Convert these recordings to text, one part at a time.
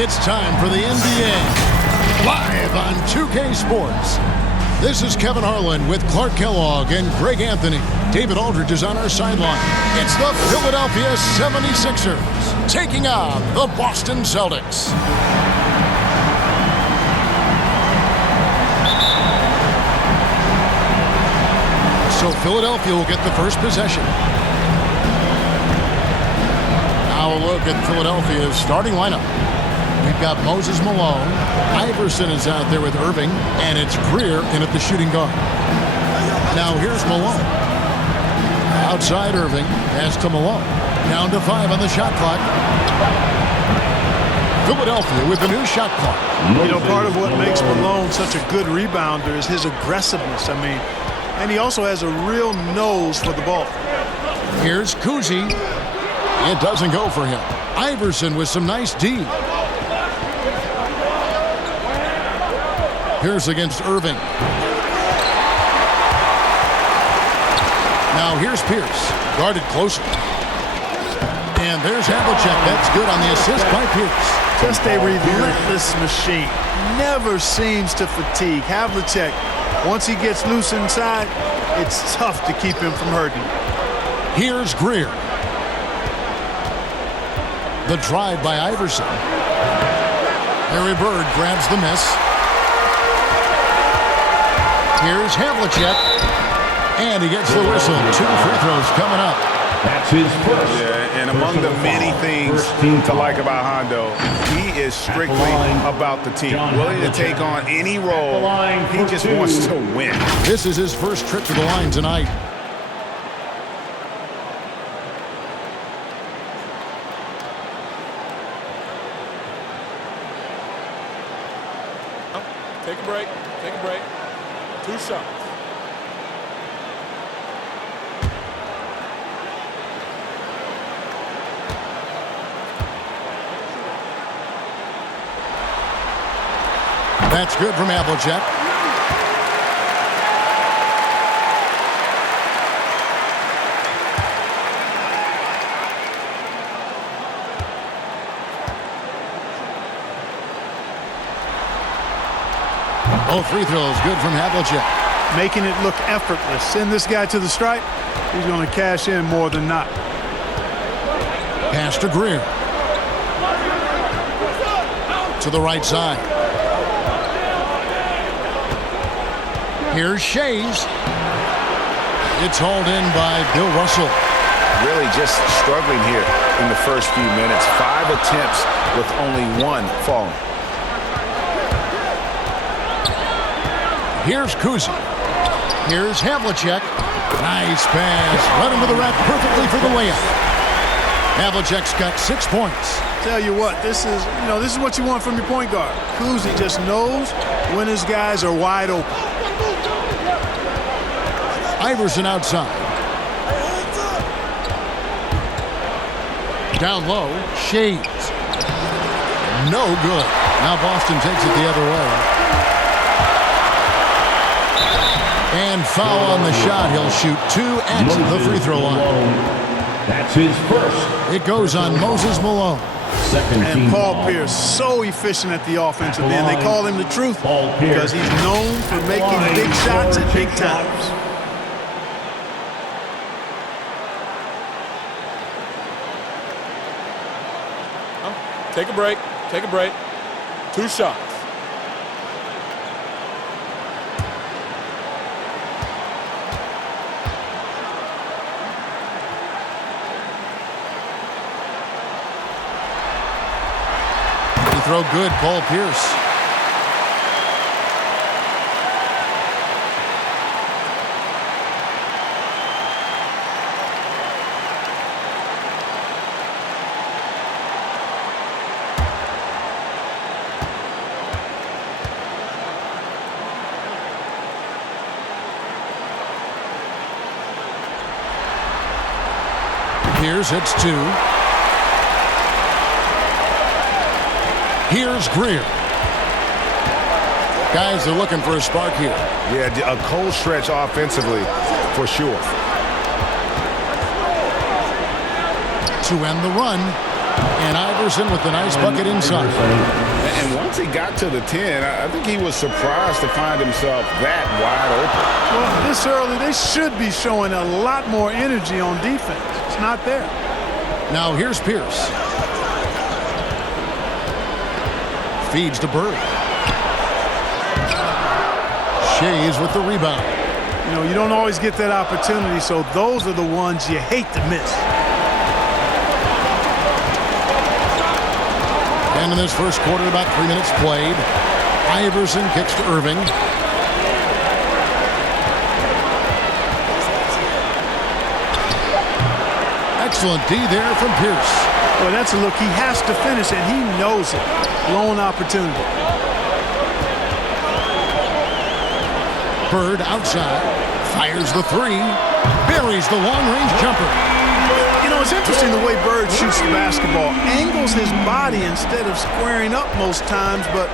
It's time for the NBA, live on 2K Sports. This is Kevin Harlan with Clark Kellogg and Greg Anthony. David Aldridge is on our sideline. It's the Philadelphia 76ers taking on the Boston Celtics. So Philadelphia will get the first possession. Now a look at Philadelphia's starting lineup. We've got Moses Malone. Iverson is out there with Irving, and it's Greer in at the shooting guard. Now here's Malone. Outside Irving, pass to Malone. Down to 5 on the shot clock. Philadelphia with the new shot clock. You know, part of what makes Malone such a good rebounder is his aggressiveness. And he also has a real nose for the ball. Here's Kuzi. It doesn't go for him. Iverson with some nice D. Pierce against Irving. Now here's Pierce, guarded closely. And there's Havlicek. That's good on the assist by Pierce. Just a relentless machine. Never seems to fatigue. Havlicek, once he gets loose inside, it's tough to keep him from hurting. Here's Greer. The drive by Iverson. Harry Bird grabs the miss. Here's Havlicek, and he gets the whistle. 2 free throws coming up. That's his first. Yeah, and among the many things to like about Hondo, he is strictly about the team. Willing to take on any role. He just wants to win. This is his first trip to the line tonight. Take a break. Take a break. 2 shots. That's good from Havlicek. Both free throws good from Havlicek. Making it look effortless. Send this guy to the stripe. He's going to cash in more than not. Pass to Greer. To the right side. Here's Shays. It's hauled in by Bill Russell. Really just struggling here in the first few minutes. 5 attempts with only 1 falling. Here's Kuzi. Here's Havlicek. Nice pass. Run into the rack perfectly for the layup. Havlicek's got 6 points. Tell you what, this is what you want from your point guard. Kuzi just knows when his guys are wide open. Iverson outside. Down low, Shades. No good. Now Boston takes it the other way. And foul on the shot. He'll shoot 2 at the free throw line. That's his first. It goes on Moses Malone. And Paul Pierce, so efficient at the offensive end. They call him the truth because he's known for making big shots at big times. Take a break. Take a break. 2 shots. Throw good, Paul Pierce. Pierce hits 2. Here's Greer. Guys are looking for a spark here. Yeah, a cold stretch offensively for sure. To end the run, And Iverson with the nice bucket inside. And once he got to the 10, I think he was surprised to find himself that wide open. Well, this early, they should be showing a lot more energy on defense. It's not there. Now here's Pierce. Feeds to Bird. Shays with the rebound. You know, you don't always get that opportunity, so those are the ones you hate to miss. And in this first quarter, about 3 minutes played. Iverson kicks to Irving. Excellent D there from Pierce. Well, that's a look he has to finish, and he knows it. Blown opportunity. Bird outside. Fires the three. Buries the long-range jumper. You know, it's interesting the way Bird shoots the basketball. Angles his body instead of squaring up most times, but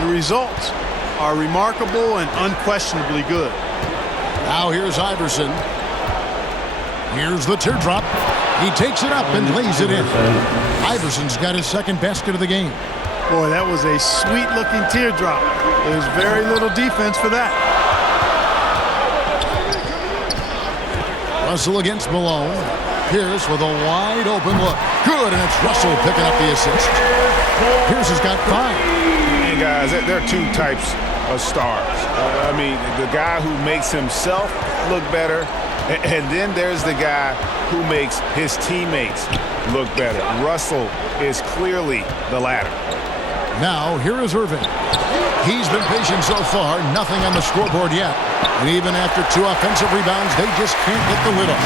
the results are remarkable and unquestionably good. Now here's Iverson. Here's the teardrop. He takes it up and lays it in. Iverson's got his second basket of the game. Boy, that was a sweet-looking teardrop. There's very little defense for that. Russell against Malone. Pierce with a wide open look. Good, and it's Russell picking up the assist. Pierce has got 5. And guys, there are two types of stars. I mean, the guy who makes himself look better, and then there's the guy who makes his teammates look better. Russell is clearly the latter. Now, here is Irving. He's been patient so far, nothing on the scoreboard yet. And even after 2 offensive rebounds, they just can't get the lid off.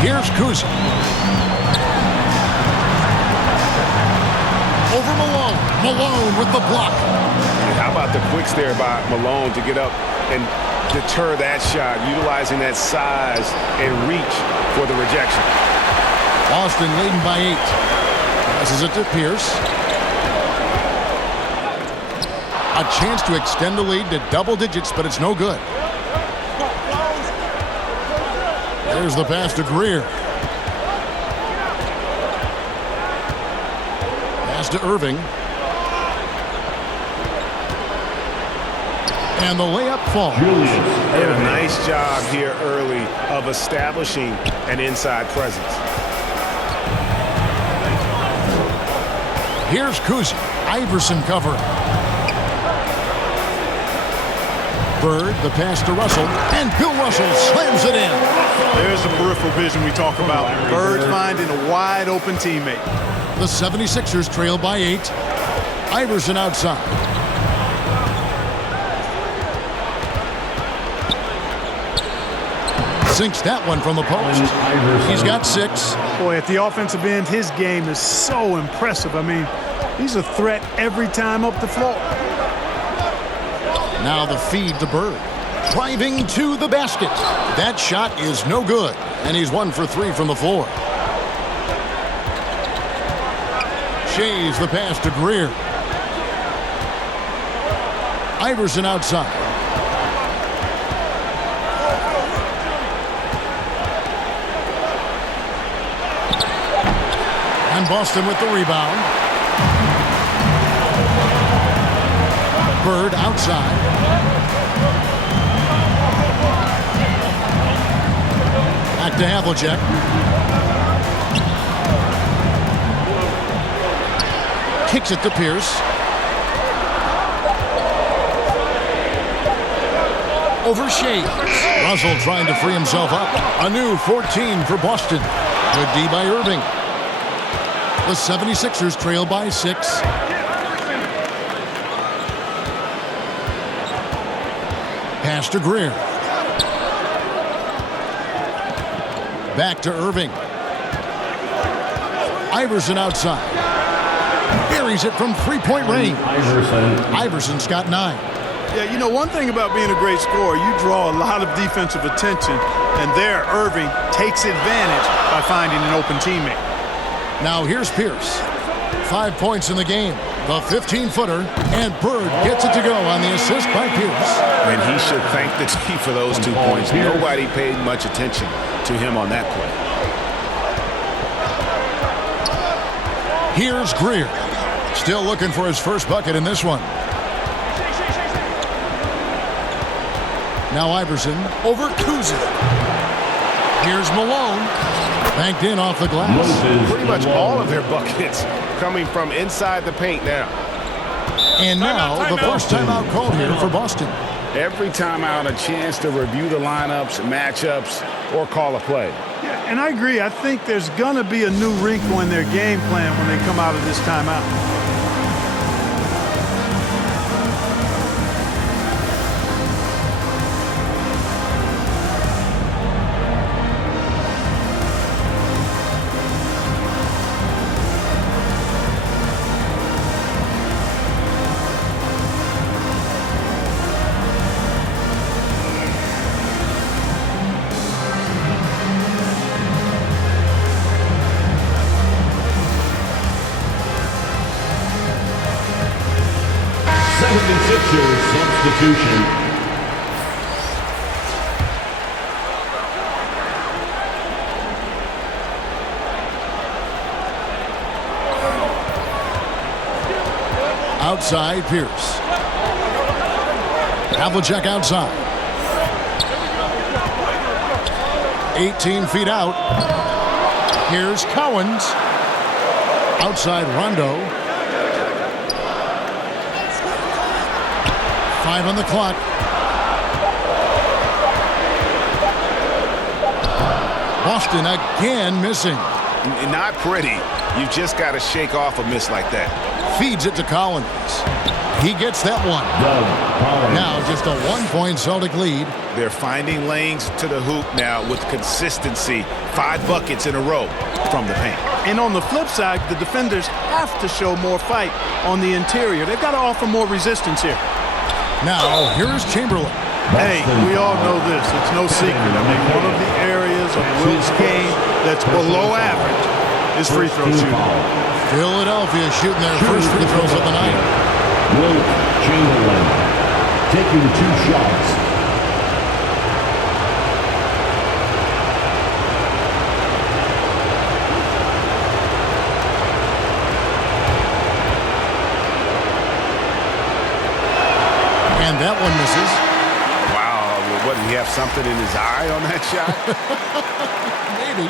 Here's Kuzma. Over Malone. Malone with the block. How about the quicks there by Malone to get up and deter that shot, utilizing that size and reach for the rejection. Boston leading by 8. Passes it to Pierce. A chance to extend the lead to double digits, but it's no good. There's the pass to Greer. Pass to Irving. And the layup falls. They did a nice job here early of establishing an inside presence. Here's Kuzma. Iverson covering. Bird, the pass to Russell, and Bill Russell slams it in. There's the peripheral vision we talk about. Bird finding a wide open teammate. The 76ers trail by 8. Iverson outside. Sinks that one from the post. He's got 6. Boy, at the offensive end, his game is so impressive. I mean, he's a threat every time up the floor. Now the feed to Bird. Driving to the basket. That shot is no good. And he's 1 for 3 from the floor. Shays the pass to Greer. Iverson outside. And Boston with the rebound. Bird outside. Back to Havlicek. Kicks it to Pierce. Over Shea. Russell trying to free himself up. A new 14 for Boston. Good D by Irving. The 76ers trail by 6. Pass to Greer. Back to Irving. Iverson outside. Buries it from 3-point range. Iverson's got 9. Yeah, you know, one thing about being a great scorer, you draw a lot of defensive attention, and there Irving takes advantage by finding an open teammate. Now here's Pierce. 5 points in the game. The 15-footer, and Bird gets it to go on the assist by Pierce. And he should thank the team for those 2 points. Nobody paid much attention to him on that play. Here's Greer. Still looking for his first bucket in this one. Now Iverson over Kuzma. Here's Malone. Banked in off the glass. Pretty much all of their buckets coming from inside the paint now. And now the first timeout called here for Boston. Every timeout, a chance to review the lineups, matchups, or call a play. Yeah, and I agree. I think there's going to be a new wrinkle in their game plan when they come out of this timeout. Substitution. Outside, Pierce. Havlicek outside. 18 feet out. Here's Cowens. Outside, Rondo. 5 on the clock. Boston again missing. Not pretty. You've just got to shake off a miss like that. Feeds it to Collins. He gets that one. Now just a 1-point Celtic lead. They're finding lanes to the hoop now with consistency. 5 buckets in a row from the paint. And on the flip side, the defenders have to show more fight on the interior. They've got to offer more resistance here. Now, here's Chamberlain. Hey, we all know this. It's no secret. I mean, one of the areas of Wilt's game that's below average is free throw shooting. Philadelphia shooting their first free throws of the night. Wilt Chamberlain taking 2 shots. And that one misses. Wow, what, did he have something in his eye on that shot? Maybe.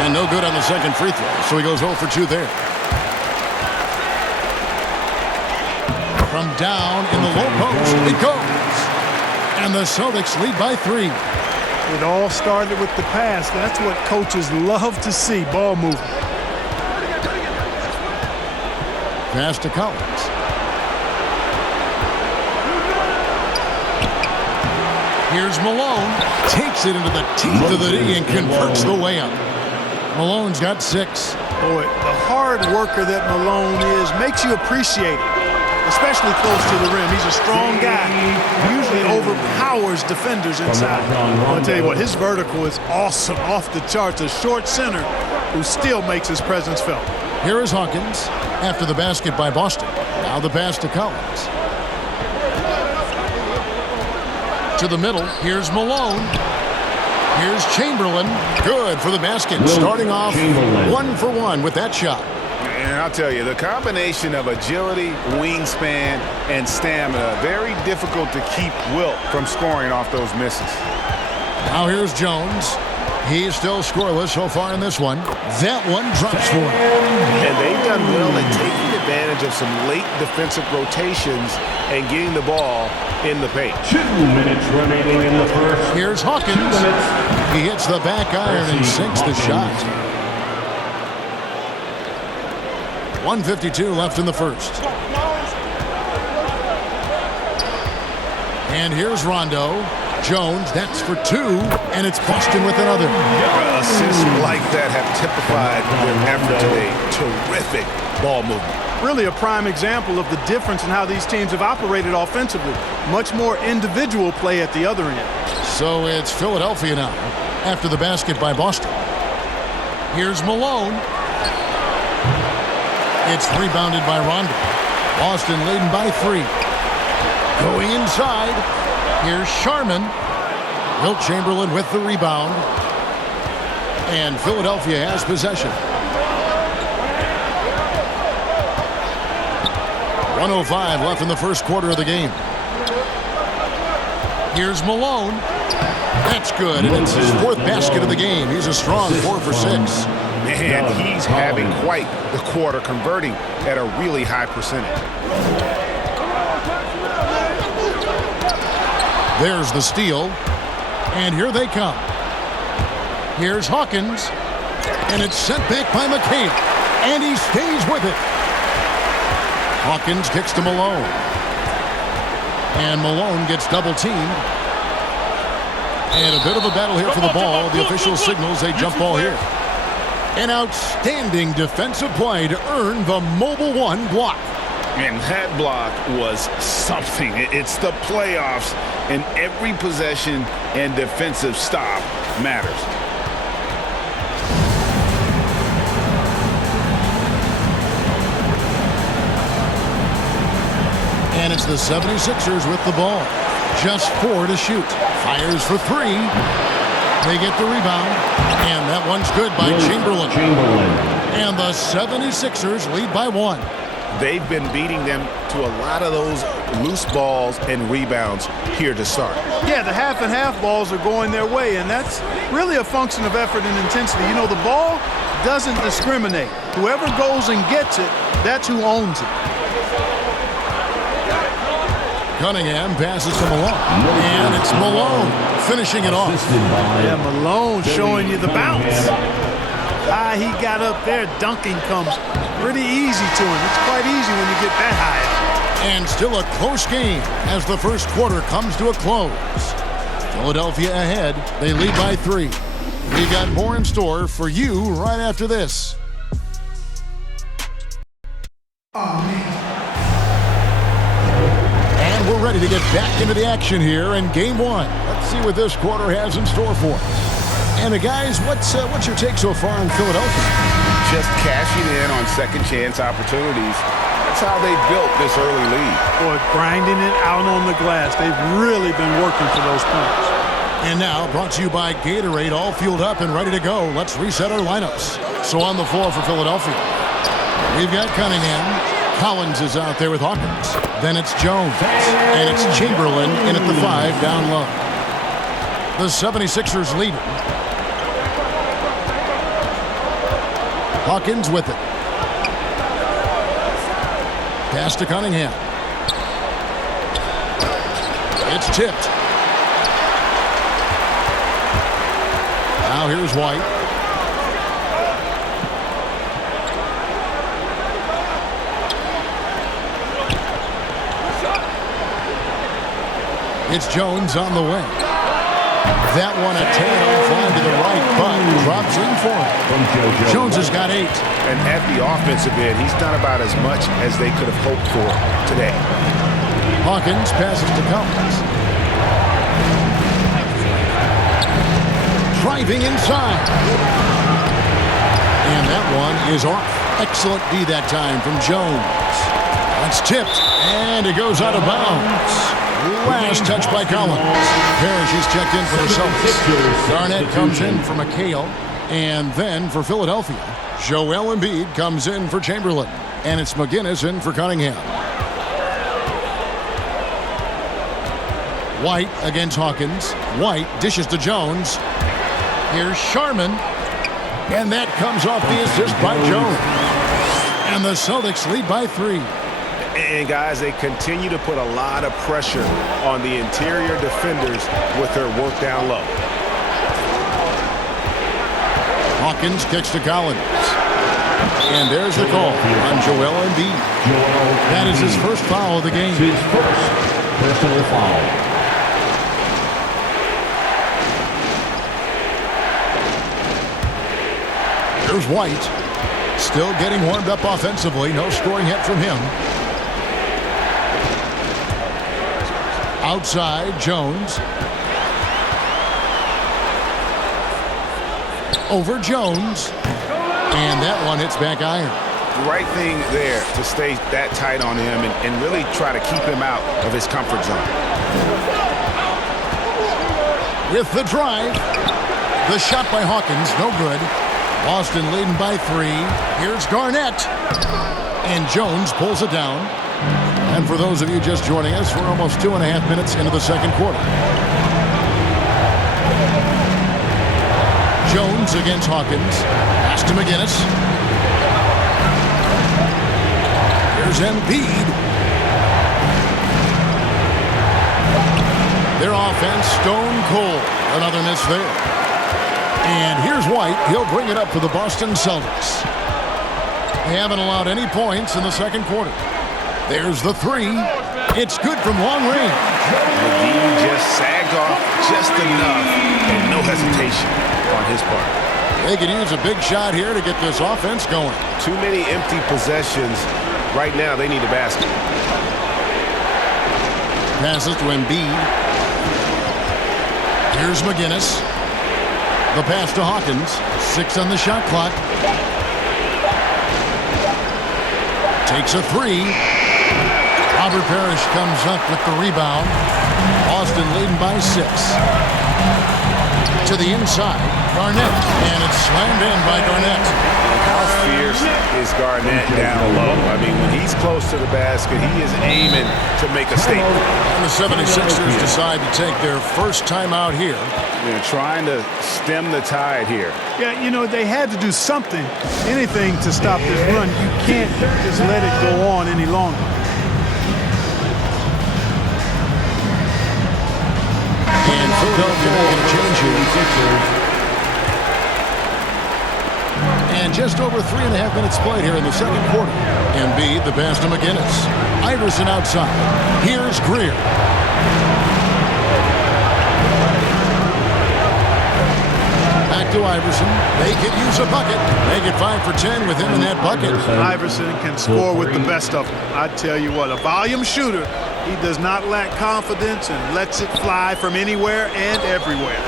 And no good on the second free throw, so he goes 0 for 2 there. From down in the low post, it goes. And the Celtics lead by 3. It all started with the pass. That's what coaches love to see, ball movement. Pass to Collins. Here's Malone. Takes it into the teeth of the D and converts the layup. Malone's got 6. Boy, the hard worker that Malone is makes you appreciate it, especially close to the rim. He's a strong guy. He usually overpowers defenders inside. I'll tell you what, his vertical is awesome, off the charts. A short center who still makes his presence felt. Here is Hawkins after the basket by Boston. Now the pass to Collins. To the middle, here's Malone. Here's Chamberlain. Good for the basket. Starting off 1 for 1 with that shot. And I'll tell you, the combination of agility, wingspan, and stamina, very difficult to keep Wilt from scoring off those misses. Now here's Jones. He's still scoreless so far in this one. That one drops for him. And they've done well at taking advantage of some late defensive rotations and getting the ball in the paint. 2 minutes remaining in the first. Here's Hawkins. He hits the back iron and sinks the shot. 1:52 left in the first. And here's Rondo. Jones, that's for 2, and it's Boston with another. Assists like that have typified their effort today. Terrific ball movement. Really a prime example of the difference in how these teams have operated offensively. Much more individual play at the other end. So it's Philadelphia now after the basket by Boston. Here's Malone. It's rebounded by Rondo. Boston leading by 3. Going inside. Here's Sharman. Wilt Chamberlain with the rebound. And Philadelphia has possession. 1:05 left in the first quarter of the game. Here's Malone. That's good, and it's his 4th basket of the game. He's a strong 4 for 6. And he's having quite the quarter, converting at a really high percentage. There's the steal. And here they come. Here's Hawkins. And it's sent back by McHale. And he stays with it. Hawkins kicks to Malone. And Malone gets double-teamed. And a bit of a battle here for the ball. The official signals a jump ball here. An outstanding defensive play to earn the Mobile One block. And that block was something. It's the playoffs, and every possession and defensive stop matters. And it's the 76ers with the ball. Just 4 to shoot. Fires for 3. They get the rebound. And that one's good by Chamberlain. And the 76ers lead by 1. They've been beating them to a lot of those loose balls and rebounds here to start. Yeah, the half and half balls are going their way, and that's really a function of effort and intensity. You know, the ball doesn't discriminate. Whoever goes and gets it, that's who owns it. Cunningham passes to Malone. And it's Malone finishing it off. Yeah, Malone showing you the bounce. He got up there. Dunking comes pretty easy to him. It's quite easy when you get that high. And still a close game as the first quarter comes to a close. Philadelphia ahead. They lead by 3. We've got more in store for you right after this. And we're ready to get back into the action here in Game 1. Let's see what this quarter has in store for us. And guys, what's your take so far on Philadelphia? Just cashing in on second chance opportunities. That's how they built this early lead. Boy, grinding it out on the glass. They've really been working for those points. And now, brought to you by Gatorade, all fueled up and ready to go. Let's reset our lineups. So on the floor for Philadelphia, we've got Cunningham. Collins is out there with Hawkins. Then it's Jones. And it's Chamberlain in at the 5 down low. The 76ers lead it. Hawkins with it. Pass to Cunningham. It's tipped. Now here's White. It's Jones on the wing. That one a tail flying to the right, but drops in for him. Jones has got 8. And at the offensive end, he's done about as much as they could have hoped for today. Hawkins passes to Collins. Driving inside. And that one is off. Excellent D that time from Jones. That's tipped, and it goes out of bounds. Last touch by Collins. Parrish is checked in for the Celtics. Garnett comes in for McHale. And then for Philadelphia, Joel Embiid comes in for Chamberlain. And it's McGinnis in for Cunningham. White against Hawkins. White dishes to Jones. Here's Sharman. And that comes off the assist by Jones. And the Celtics lead by 3. And guys, they continue to put a lot of pressure on the interior defenders with their work down low. Hawkins kicks to Collins. And there's the call on Joel Embiid. That is his first foul of the game. His first personal foul. There's White. Still getting warmed up offensively. No scoring hit from him. Outside, Jones. Over Jones. And that one hits back iron. The right thing there to stay that tight on him and really try to keep him out of his comfort zone. With the drive, the shot by Hawkins, no good. Boston leading by 3. Here's Garnett. And Jones pulls it down. And for those of you just joining us, we're almost 2.5 minutes into the second quarter. Jones against Hawkins. Pass to McGinnis. Here's Embiid. Their offense stone cold. Another miss there. And here's White. He'll bring it up for the Boston Celtics. They haven't allowed any points in the second quarter. There's the 3. It's good from long range. McGee just sagged off just enough and no hesitation on his part. They could use a big shot here to get this offense going. Too many empty possessions. Right now, they need a basket. Passes to Embiid. Here's McGinnis. The pass to Hawkins. 6 on the shot clock. Takes a 3. Robert Parrish comes up with the rebound. Boston leading by 6. To the inside, Garnett. And it's slammed in by Garnett. How fierce is Garnett down low? I mean, when he's close to the basket, he is aiming to make a statement. And the 76ers decide to take their first time out here. They're trying to stem the tide here. Yeah, you know, they had to do something, anything to stop this run. You can't just let it go on any longer. And Philadelphia making a change here. And just over 3.5 minutes played here in the second quarter. Embiid, the pass to McGinnis. Iverson outside. Here's Greer. Back to Iverson. They could use a bucket. Make it 5 for 10 with him in that bucket. Iverson can score with the best of them. I tell you what, a volume shooter. He does not lack confidence and lets it fly from anywhere and everywhere.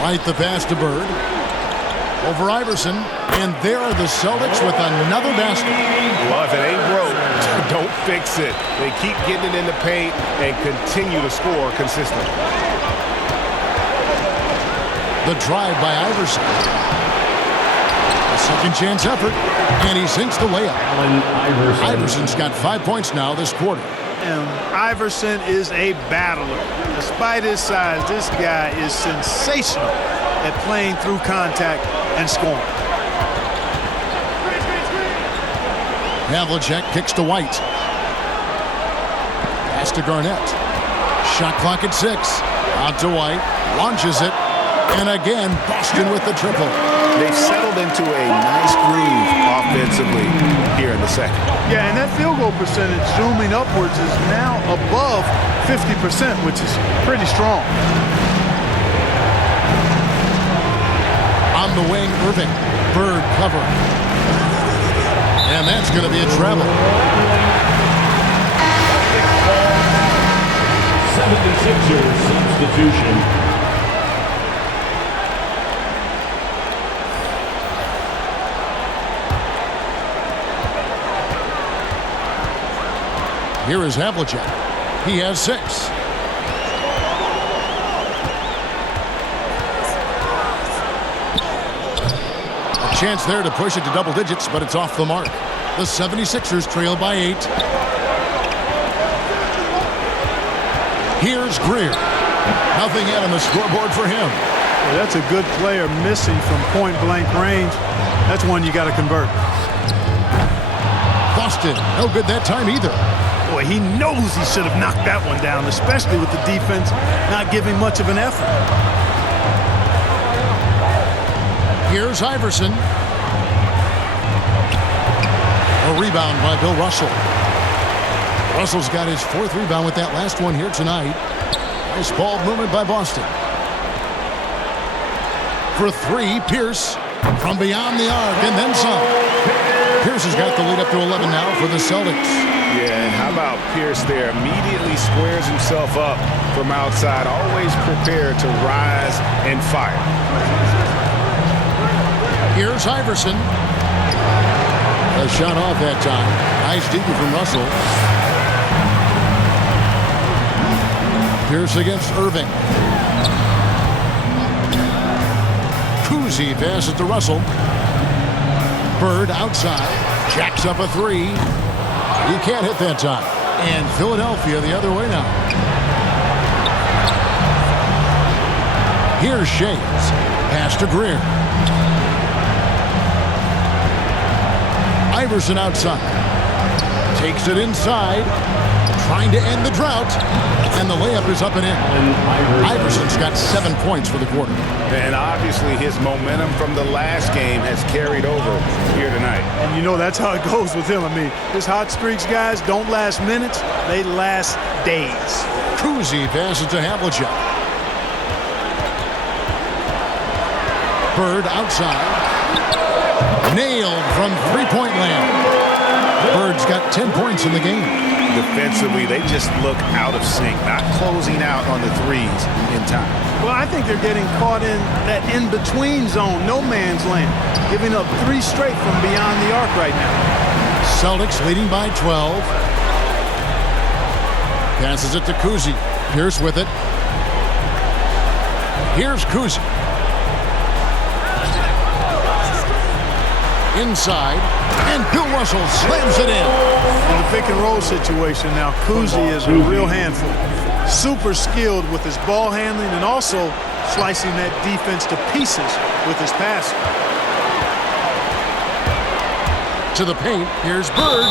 White the pass to Bird. Over Iverson. And there are the Celtics with another basket. Well, if it ain't broke, don't fix it. They keep getting it in the paint and continue to score consistently. The drive by Iverson. A second chance effort. And he sinks the layup. Iverson's got 5 points now this quarter. And Iverson is a battler. Despite his size, this guy is sensational at playing through contact and scoring. Havlicek kicks to White. Pass to Garnett. Shot clock at 6. Out to White. Launches it. And again, Boston with the triple. They've settled into a nice groove offensively here in the second. Yeah, and that field goal percentage zooming upwards is now above 50%, which is pretty strong. On the wing, Irving. Bird covering. And that's going to be a travel. 76ers substitution. Here is Havlicek. He has 6. A chance there to push it to double digits, but it's off the mark. The 76ers trail by 8. Here's Greer. Nothing yet on the scoreboard for him. Well, that's a good player missing from point-blank range. That's one you got to convert. Boston, no good that time either. Boy, he knows he should have knocked that one down, especially with the defense not giving much of an effort. Here's Iverson. A rebound by Bill Russell. Russell's got his 4th rebound with that last one here tonight. Nice ball movement by Boston. For 3, Pierce from beyond the arc and then some. Pierce has got the lead up to 11 now for the Celtics. Yeah, and how about Pierce there? Immediately squares himself up from outside, always prepared to rise and fire. Here's Iverson. A shot off that time. Nice deep from Russell. Pierce against Irving. Cousy passes to Russell. Bird outside. Jacks up a three. He can't hit that time. And Philadelphia the other way now. Here's Shades. Pass to Greer. Iverson outside. Takes it inside. Trying to end the drought. And the layup is up and in. Iverson's got 7 points for the quarter. And obviously his momentum from the last game has carried over here tonight. And you know that's how it goes with him. I mean, his hot streaks, guys, don't last minutes. They last days. Cousy passes to Havlicek. Bird outside. Nailed from three-point land. Bird's got 10 points in the game. Defensively, they just look out of sync, not closing out on the threes in time. Well, I think they're getting caught in that in-between zone, no man's land, giving up 3 straight from beyond the arc right now. Celtics leading by 12. Passes it to Cousy. Pierce with it. Here's Cousy. Inside, and Bill Russell slams it in. In the pick and roll situation now, Cousy is a real handful. Super skilled with his ball handling and also slicing that defense to pieces with his passing. To the paint, here's Bird.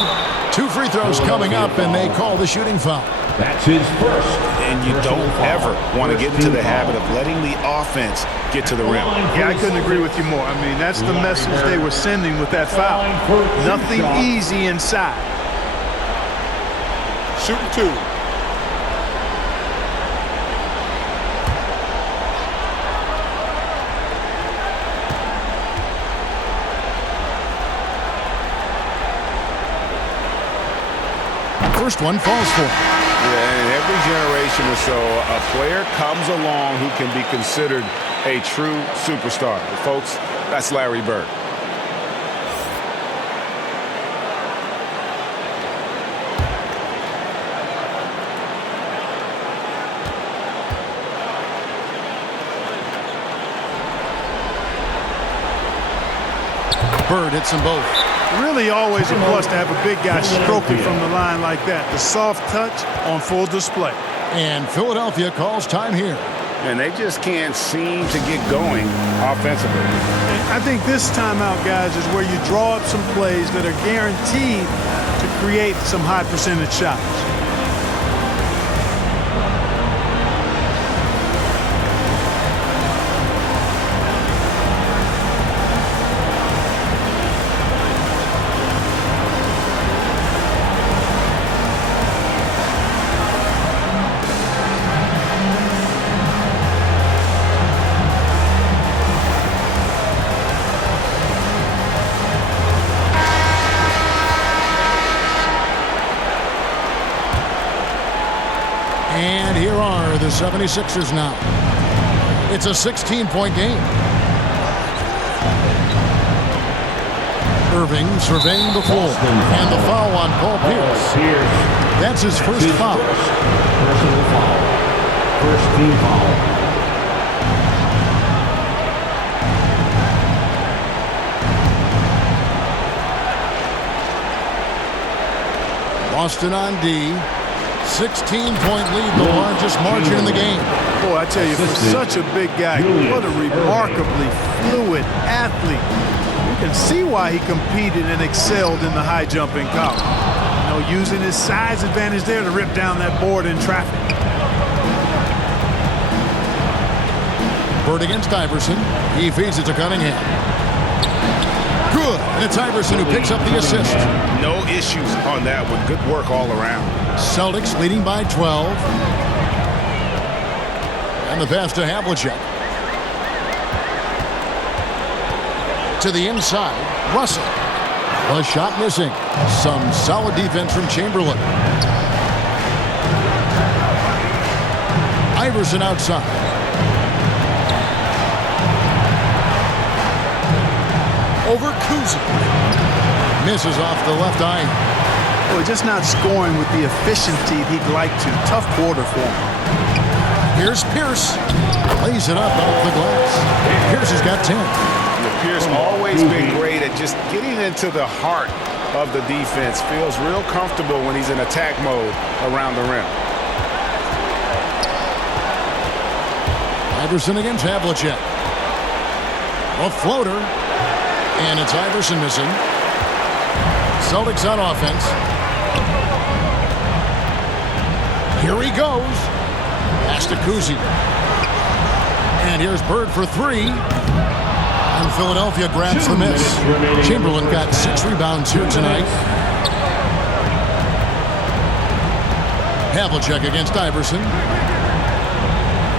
2 free throws coming up, and they call the shooting foul. That's his first. And you don't ever want to get into the habit of letting the offense get to the rim. Yeah, I couldn't agree with you more. I mean, that's the message they were sending with that foul. Nothing easy inside. Shooting 2. First one falls for him. Yeah, in every generation or so, a player comes along who can be considered a true superstar. But folks, that's Larry Bird. Bird hits them both. Really always a plus to have a big guy stroking from the line like that. The soft touch on full display. And Philadelphia calls time here. And they just can't seem to get going offensively. I think this timeout, guys, is where you draw up some plays that are guaranteed to create some high percentage shots. And here are the 76ers now. It's a 16-point game. Irving surveying the floor. And the foul on Paul Pierce. That's his first foul. Personal foul. First team foul. Boston on D. 16-point lead, the largest margin in the game. Boy, I tell you, for such a big guy, what a remarkably fluid athlete. You can see why he competed and excelled in the high jump in college. You know, using his size advantage there to rip down that board in traffic. Bird against Iverson. He feeds it to Cunningham. Good. And it's Iverson who picks up the assist. No issues on that one. Good work all around. Celtics leading by 12. And the pass to Havlicek. To the inside. Russell. A shot missing. Some solid defense from Chamberlain. Iverson outside. Over Cousy. Misses off the left eye. Well, just not scoring with the efficiency he'd like to. Tough quarter for him. Here's Pierce. Lays it up off the glass. Pierce has got 10. Pierce always been great at just getting into the heart of the defense. Feels real comfortable when he's in attack mode around the rim. Iverson against Havlicek. A floater. And it's Iverson missing. Celtics on offense. Here he goes. Pass to Kuzi. And here's Bird for three. And Philadelphia grabs the miss. Chamberlain got 6 rebounds here tonight. Havlicek against Iverson.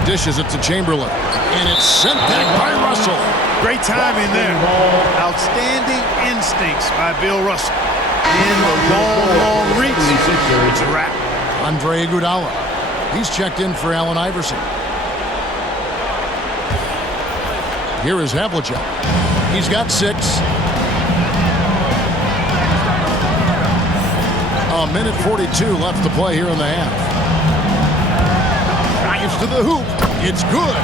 Dishes it to Chamberlain. And it's sent back by Russell. Great timing there. Outstanding instincts by Bill Russell. In the long reach. It's a wrap. Andre Iguodala. He's checked in for Allen Iverson. Here is Havlicek. He's got 6. A minute 42 left to play here in the half. Drives to the hoop. It's good.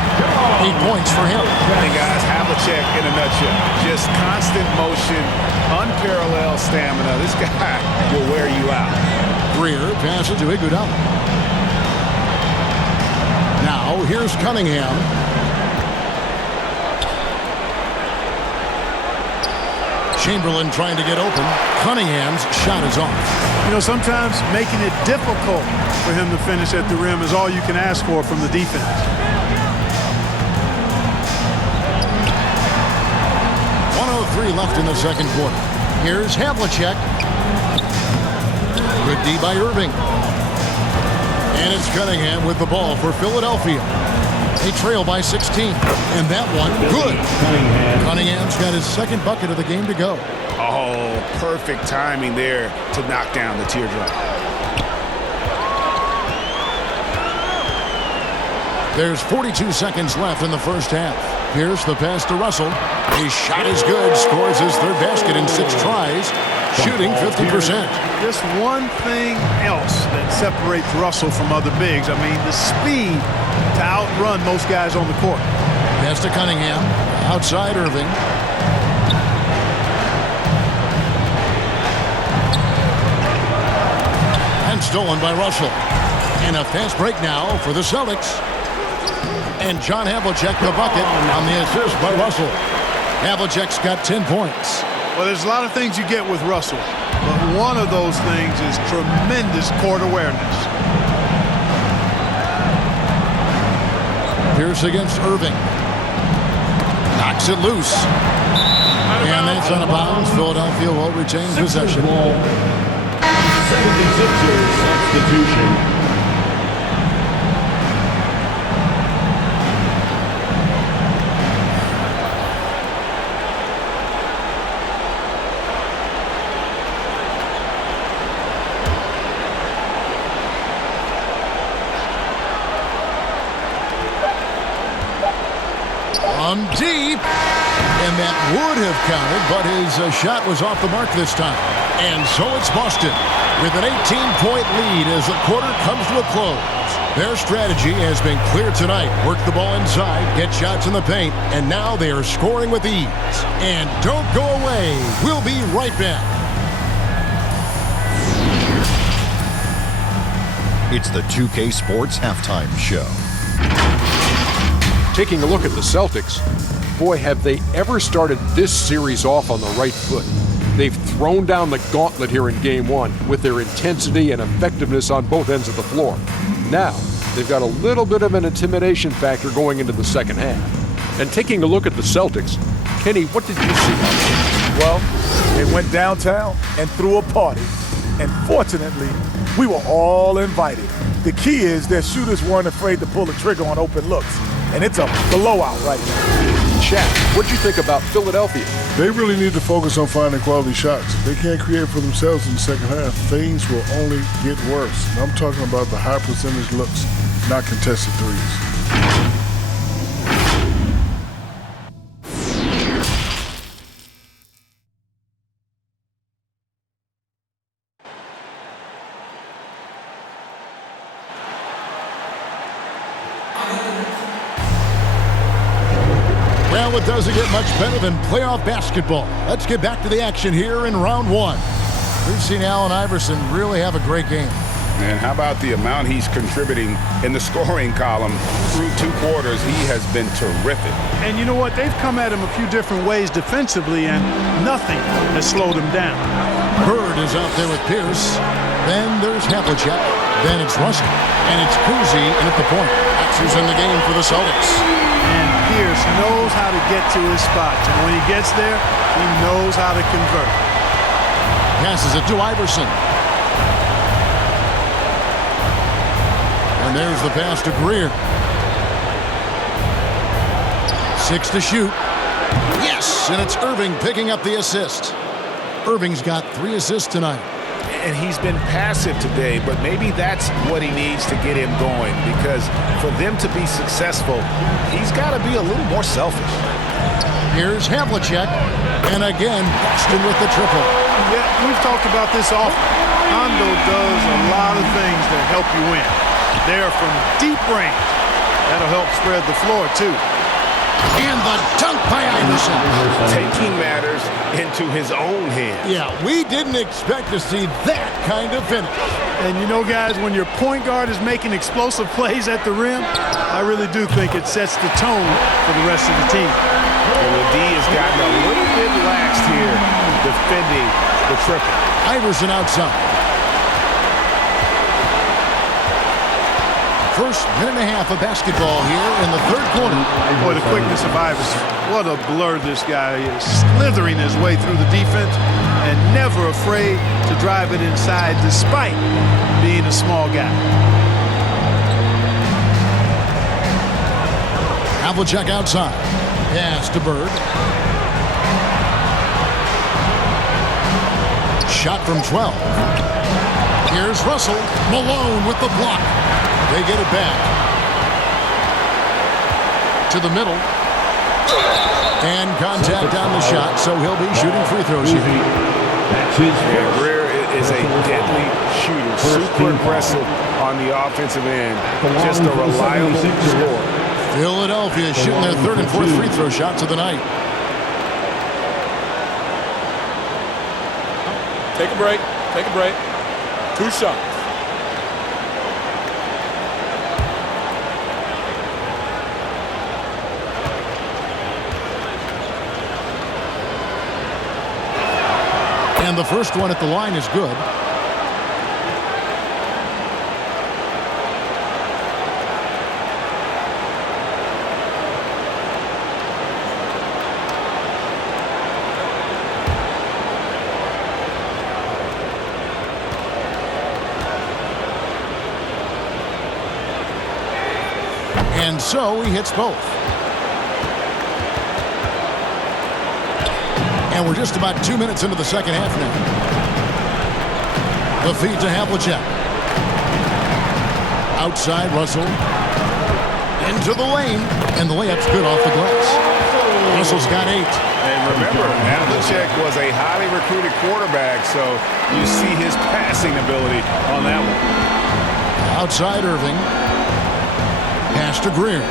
8 points for him. And guys, Havlicek in a nutshell. Just constant motion, unparalleled stamina. This guy will wear you out. Greer passes to Iguodala. Now here's Cunningham. Chamberlain trying to get open. Cunningham's shot is off. You know, sometimes making it difficult for him to finish at the rim is all you can ask for from the defense. Left in the second quarter. Here's Havlicek. Good D by Irving. And it's Cunningham with the ball for Philadelphia. They trail by 16. And that one, good. Cunningham's got his second bucket of the game to go. Oh, perfect timing there to knock down the teardrop. There's 42 seconds left in the first half. Here's the pass to Russell. His shot is good. Scores his third basket in 6 tries. Shooting 50%. Just one thing else that separates Russell from other bigs. I mean, the speed to outrun most guys on the court. Pass to Cunningham. Outside Irving. And stolen by Russell. And a fast break now for the Celtics. And John Havlicek the bucket on the assist by Russell. Havlicek's got 10 points. Well, there's a lot of things you get with Russell, but one of those things is tremendous court awareness. Pierce against Irving. Knocks it loose. And that's out of bounds. Philadelphia will retain possession. 76ers substitution. From deep. And that would have counted, but his shot was off the mark this time. And so it's Boston with an 18-point lead as the quarter comes to a close. Their strategy has been clear tonight. Work the ball inside, get shots in the paint, and now they are scoring with ease. And don't go away. We'll be right back. It's the 2K Sports Halftime Show. Taking a look at the Celtics, boy, have they ever started this series off on the right foot. They've thrown down the gauntlet here in Game 1 with their intensity and effectiveness on both ends of the floor. Now, they've got a little bit of an intimidation factor going into the second half. And taking a look at the Celtics, Kenny, what did you see out there? Well, they went downtown and threw a party. And fortunately, we were all invited. The key is their shooters weren't afraid to pull the trigger on open looks. And it's a blowout right now. Shaq, what'd you think about Philadelphia? They really need to focus on finding quality shots. If they can't create for themselves in the second half, things will only get worse. And I'm talking about the high percentage looks, not contested threes. Well, it doesn't get much better than playoff basketball. Let's get back to the action here in round one. We've seen Allen Iverson really have a great game. And how about the amount he's contributing in the scoring column through 2 quarters? He has been terrific. And you know what? They've come at him a few different ways defensively, and nothing has slowed him down. Bird is out there with Pierce. Then there's Havlicek. Then it's Russell. And it's Cousy in at the point. That's who's in the game for the Celtics. And Pierce knows how to get to his spots. And when he gets there, he knows how to convert. Passes it to Iverson. And there's the pass to Greer. 6 to shoot. Yes, and it's Irving picking up the assist. Irving's got 3 assists tonight. And he's been passive today, but maybe that's what he needs to get him going, because for them to be successful, he's got to be a little more selfish. Here's Havlicek, and again, Boston with the triple. Yeah, we've talked about this often. Hondo does a lot of things that help you win. They're from deep range. That'll help spread the floor, too. And the dunk by Iverson. Taking matters into his own hands. Yeah, we didn't expect to see that kind of finish. And you know, guys, when your point guard is making explosive plays at the rim, I really do think it sets the tone for the rest of the team. Well, the D has gotten a little bit laxed here defending the triple. Iverson outside. First minute and a half of basketball here in the third quarter. Boy, the quickness of Iverson. What a blur this guy is. Slithering his way through the defense and never afraid to drive it inside despite being a small guy. Havlicek outside. Pass to Bird. Shot from 12. Here's Russell. Malone with the block. They get it back. To the middle. And contact on the shot, so he'll be shooting free throws here. Yeah, Greer is a deadly shooter. Super impressive on the offensive end. Just a reliable scorer. Philadelphia shooting their third and fourth free throw shots of the night. Take a break. Take a break. 2 shots. And the first one at the line is good. And so he hits both. And we're just about 2 minutes into the second half now. The feed to Havlicek. Outside Russell. Into the lane. And the layup's good off the glass. Russell's got 8. And remember, Havlicek was a highly recruited quarterback, so you see his passing ability on that one. Outside Irving. Pass to Greer.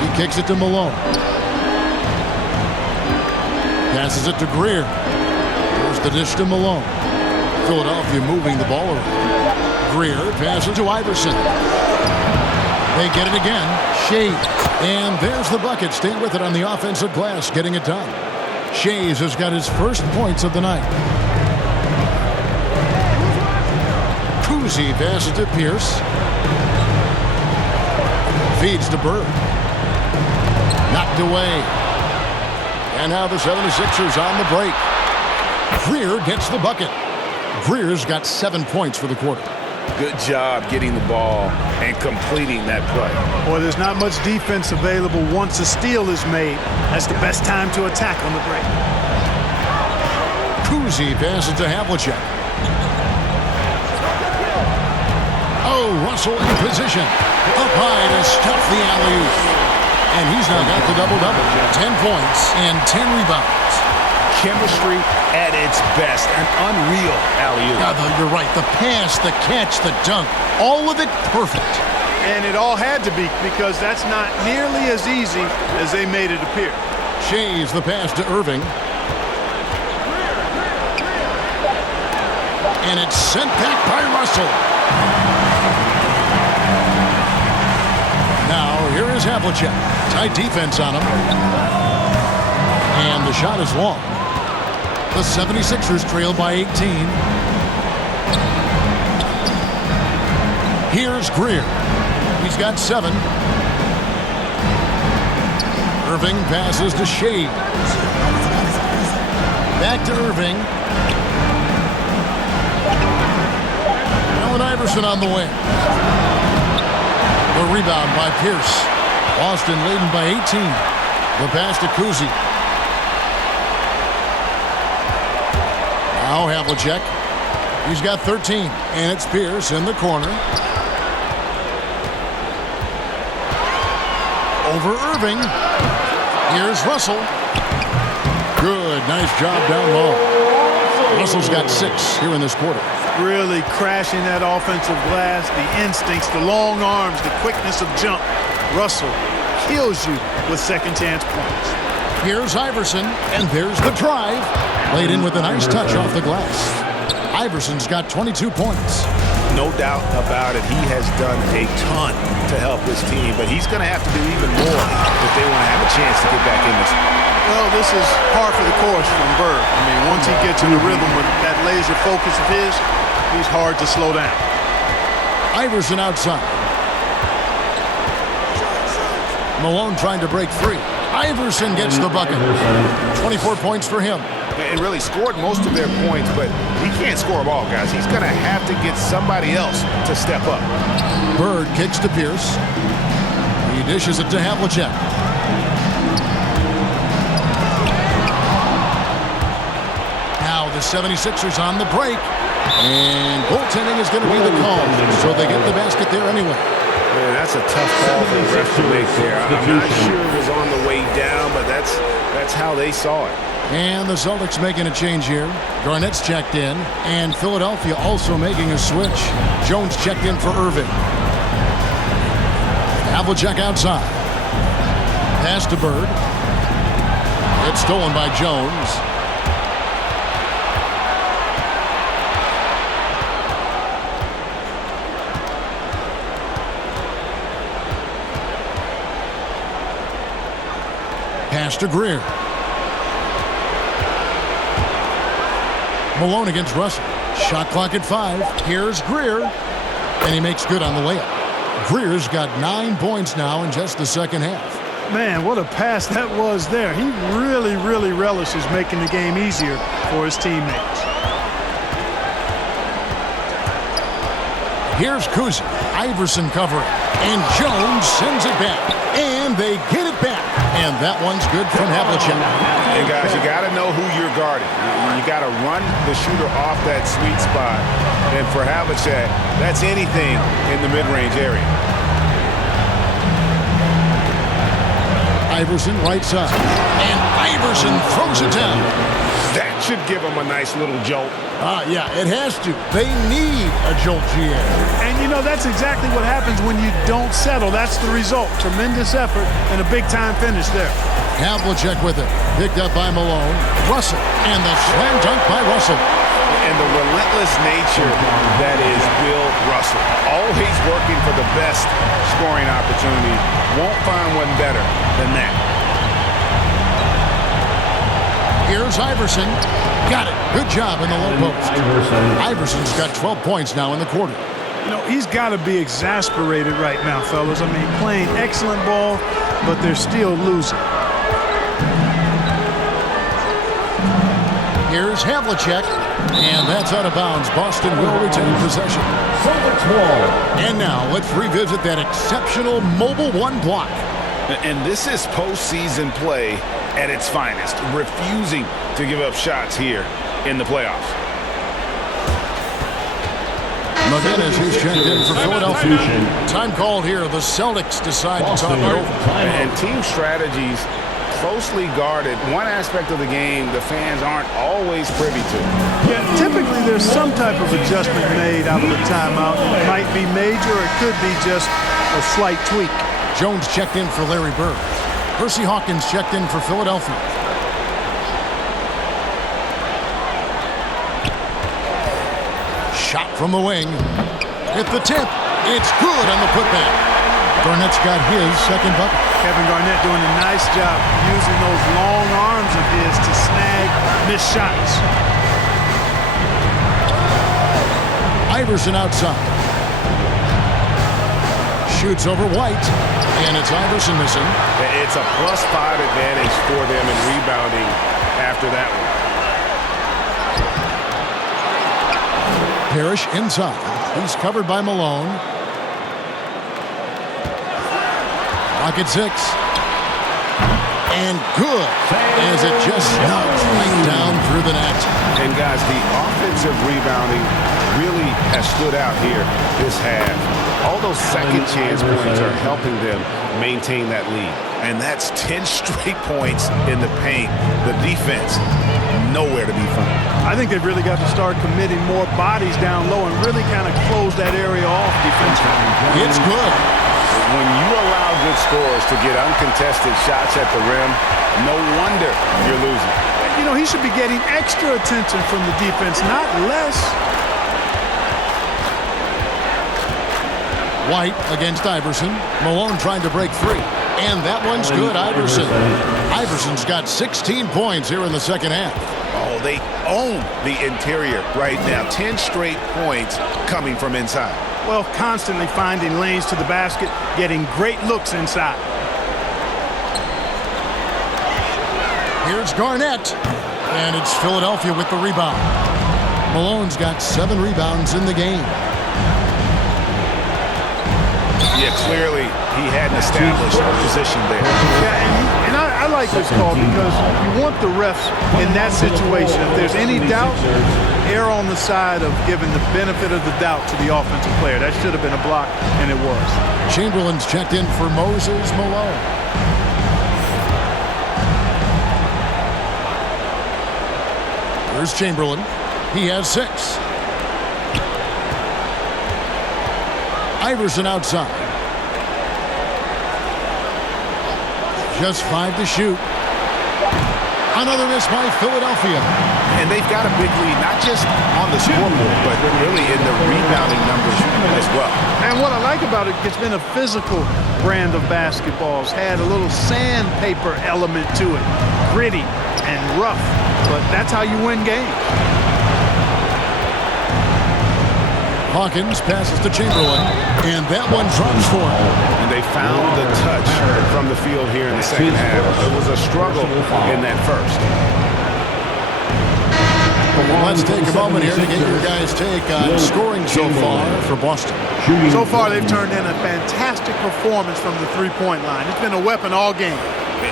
He kicks it to Malone. Passes it to Greer. There's the dish to Malone. Philadelphia moving the ball around. Greer passes to Iverson. They get it again. Shea. And there's the bucket. Staying with it on the offensive glass, getting it done. Shays has got his first points of the night. Cousy passes to Pierce. Feeds to Bird. Knocked away. And now the 76ers on the break. Greer gets the bucket. Greer's got 7 points for the quarter. Good job getting the ball and completing that play. Boy, there's not much defense available once a steal is made. That's the best time to attack on the break. Cousy passes to Havlicek. Oh, Russell in position. Up high to stuff the alley-oop. And he's now got the double-double. 10 points and 10 rebounds. Chemistry at its best. An unreal alley-oop. You're right. The pass, the catch, the dunk, all of it perfect. And it all had to be, because that's not nearly as easy as they made it appear. Shays the pass to Irving. And it's sent back by Russell. Now, here is Havlicek. Tight defense on him. And the shot is long. The 76ers trail by 18. Here's Greer. He's got 7. Irving passes to Shea. Back to Irving. Allen Iverson on the wing. The rebound by Pierce. Boston leading by 18. The pass to Kuzi. Now Havlicek. He's got 13. And it's Pierce in the corner. Over Irving. Here's Russell. Good. Nice job down low. Russell's got 6 here in this quarter. Really crashing that offensive glass, the instincts, the long arms, the quickness of jump. Russell kills you with second chance points. Here's Iverson, and there's the drive. Laid in with a nice touch off the glass. Iverson's got 22 points. No doubt about it. He has done a ton to help this team, but he's going to have to do even more if they want to have a chance to get back in this. Well, this is par for the course from Bird. I mean, once he gets in the rhythm with that laser focus of his, he's hard to slow down. Iverson outside. Malone trying to break free. Iverson gets the bucket. 24 points for him. And really scored most of their points, but he can't score them all, guys. He's going to have to get somebody else to step up. Bird kicks to Pierce. He dishes it to Havlicek. Now the 76ers on the break. And goaltending is going to be the call. So they get the basket there anyway. Yeah, that's a tough call for the ref to make there. I'm not sure it was on the way down, but that's how they saw it. And the Celtics making a change here. Garnett's checked in, and Philadelphia also making a switch. Jones checked in for Irving. Havlicek outside. Pass to Bird. It's stolen by Jones. Pass to Greer. Malone against Russell. Shot clock at 5. Here's Greer. And he makes good on the layup. Greer's got 9 points now in just the second half. Man, what a pass that was there. He really, really relishes making the game easier for his teammates. Here's Kuzi. Iverson covering. And Jones sends it back. And they get it back. And that one's good from Havlicek. And guys, you got to know who you're guarding. You got to run the shooter off that sweet spot. And for Havlicek, that's anything in the mid-range area. Iverson right side. And Iverson throws it down. That should give him a nice little jolt. Yeah, it has to. They need a jolt, GA. And, you know, that's exactly what happens when you don't settle. That's the result. Tremendous effort and a big-time finish there. Havlicek with it. Picked up by Malone. Russell. And the slam dunk by Russell. And the relentless nature that is Bill Russell. Always working for the best scoring opportunity. Won't find one better than that. Here's Iverson. Got it. Good job in the low post. Iverson's got 12 points now in the quarter. You know, he's got to be exasperated right now, fellas. I mean, playing excellent ball, but they're still losing. Here's Havlicek. And that's out of bounds. Boston will retain possession. And now let's revisit that exceptional mobile one block. And this is postseason play at its finest, refusing to give up shots here in the playoffs. McGinnis, who's checked in for Philadelphia. Time called here. The Celtics decide to talk it over. And team strategies closely guarded. One aspect of the game the fans aren't always privy to. Yeah, typically there's some type of adjustment made out of a timeout. It might be major, or it could be just a slight tweak. Jones checked in for Larry Bird. Percy Hawkins checked in for Philadelphia. Shot from the wing. Hit the tip. It's good on the putback. Garnett's got his second bucket. Kevin Garnett doing a nice job using those long arms of his to snag missed shots. Iverson outside. Shoots over White, and it's Iverson missing. It's a +5 advantage for them in rebounding after that one. Parrish inside. He's covered by Malone. Pocket 6. And good as it just snugs right down through the net. And guys, the offensive rebounding really has stood out here this half. All those second chance points are helping them maintain that lead. And that's 10 straight points in the paint. The defense, nowhere to be found. I think they've really got to start committing more bodies down low and really kind of close that area off defensively. It's good. When you allow good scorers to get uncontested shots at the rim, no wonder you're losing. You know, he should be getting extra attention from the defense, not less. White against Iverson. Malone trying to break free. And that one's good, Iverson. Iverson's got 16 points here in the second half. Oh, they own the interior right now. 10 straight points coming from inside. Well, constantly finding lanes to the basket, getting great looks inside. Here's Garnett. And it's Philadelphia with the rebound. Malone's got 7 rebounds in the game. Yeah, clearly he hadn't established a position there. Yeah, and I like this call because you want the refs in that situation. If there's any doubt, err on the side of giving the benefit of the doubt to the offensive player. That should have been a block, and it was. Chamberlain's checked in for Moses Malone. Here's Chamberlain. He has 6. Iverson outside. Just 5 to shoot. Another miss by Philadelphia. And they've got a big lead, not just on the scoreboard, but really in the rebounding numbers as well. And what I like about it, it's been a physical brand of basketball. It's had a little sandpaper element to it. Gritty and rough, but that's how you win games. Hawkins passes to Chamberlain, and that one drops for him. And they found the touch from the field here in the second half. It was a struggle in that first. Let's take a moment here to get your guys' take on scoring so far for Boston. So far, they've turned in a fantastic performance from the three-point line. It's been a weapon all game.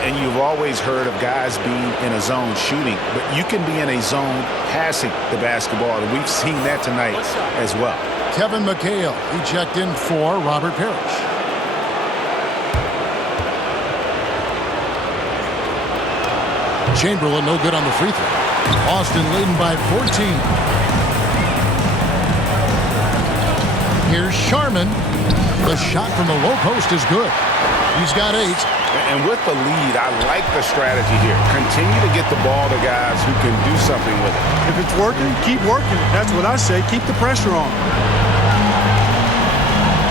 And you've always heard of guys being in a zone shooting, but you can be in a zone passing the basketball, and we've seen that tonight as well. Kevin McHale, he checked in for Robert Parrish. Chamberlain no good on the free throw. Boston leading by 14. Here's Sharman. The shot from the low post is good. He's got 8. And with the lead, I like the strategy here. Continue to get the ball to guys who can do something with it. If it's working, keep working it. That's what I say. Keep the pressure on.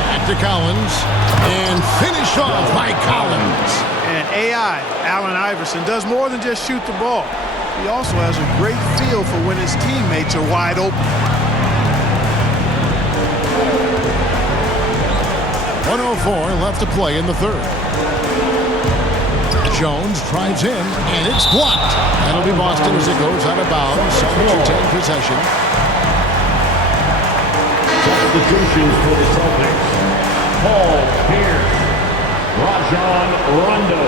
Back to Collins. And finish off by Collins. And AI, Allen Iverson, does more than just shoot the ball. He also has a great feel for when his teammates are wide open. 1:04 left to play in the third. Jones drives in, and it's blocked. That'll be Boston as it goes out of bounds. Celtics retain possession. Substitutions for the Celtics. Paul Pierce. Rajon Rondo.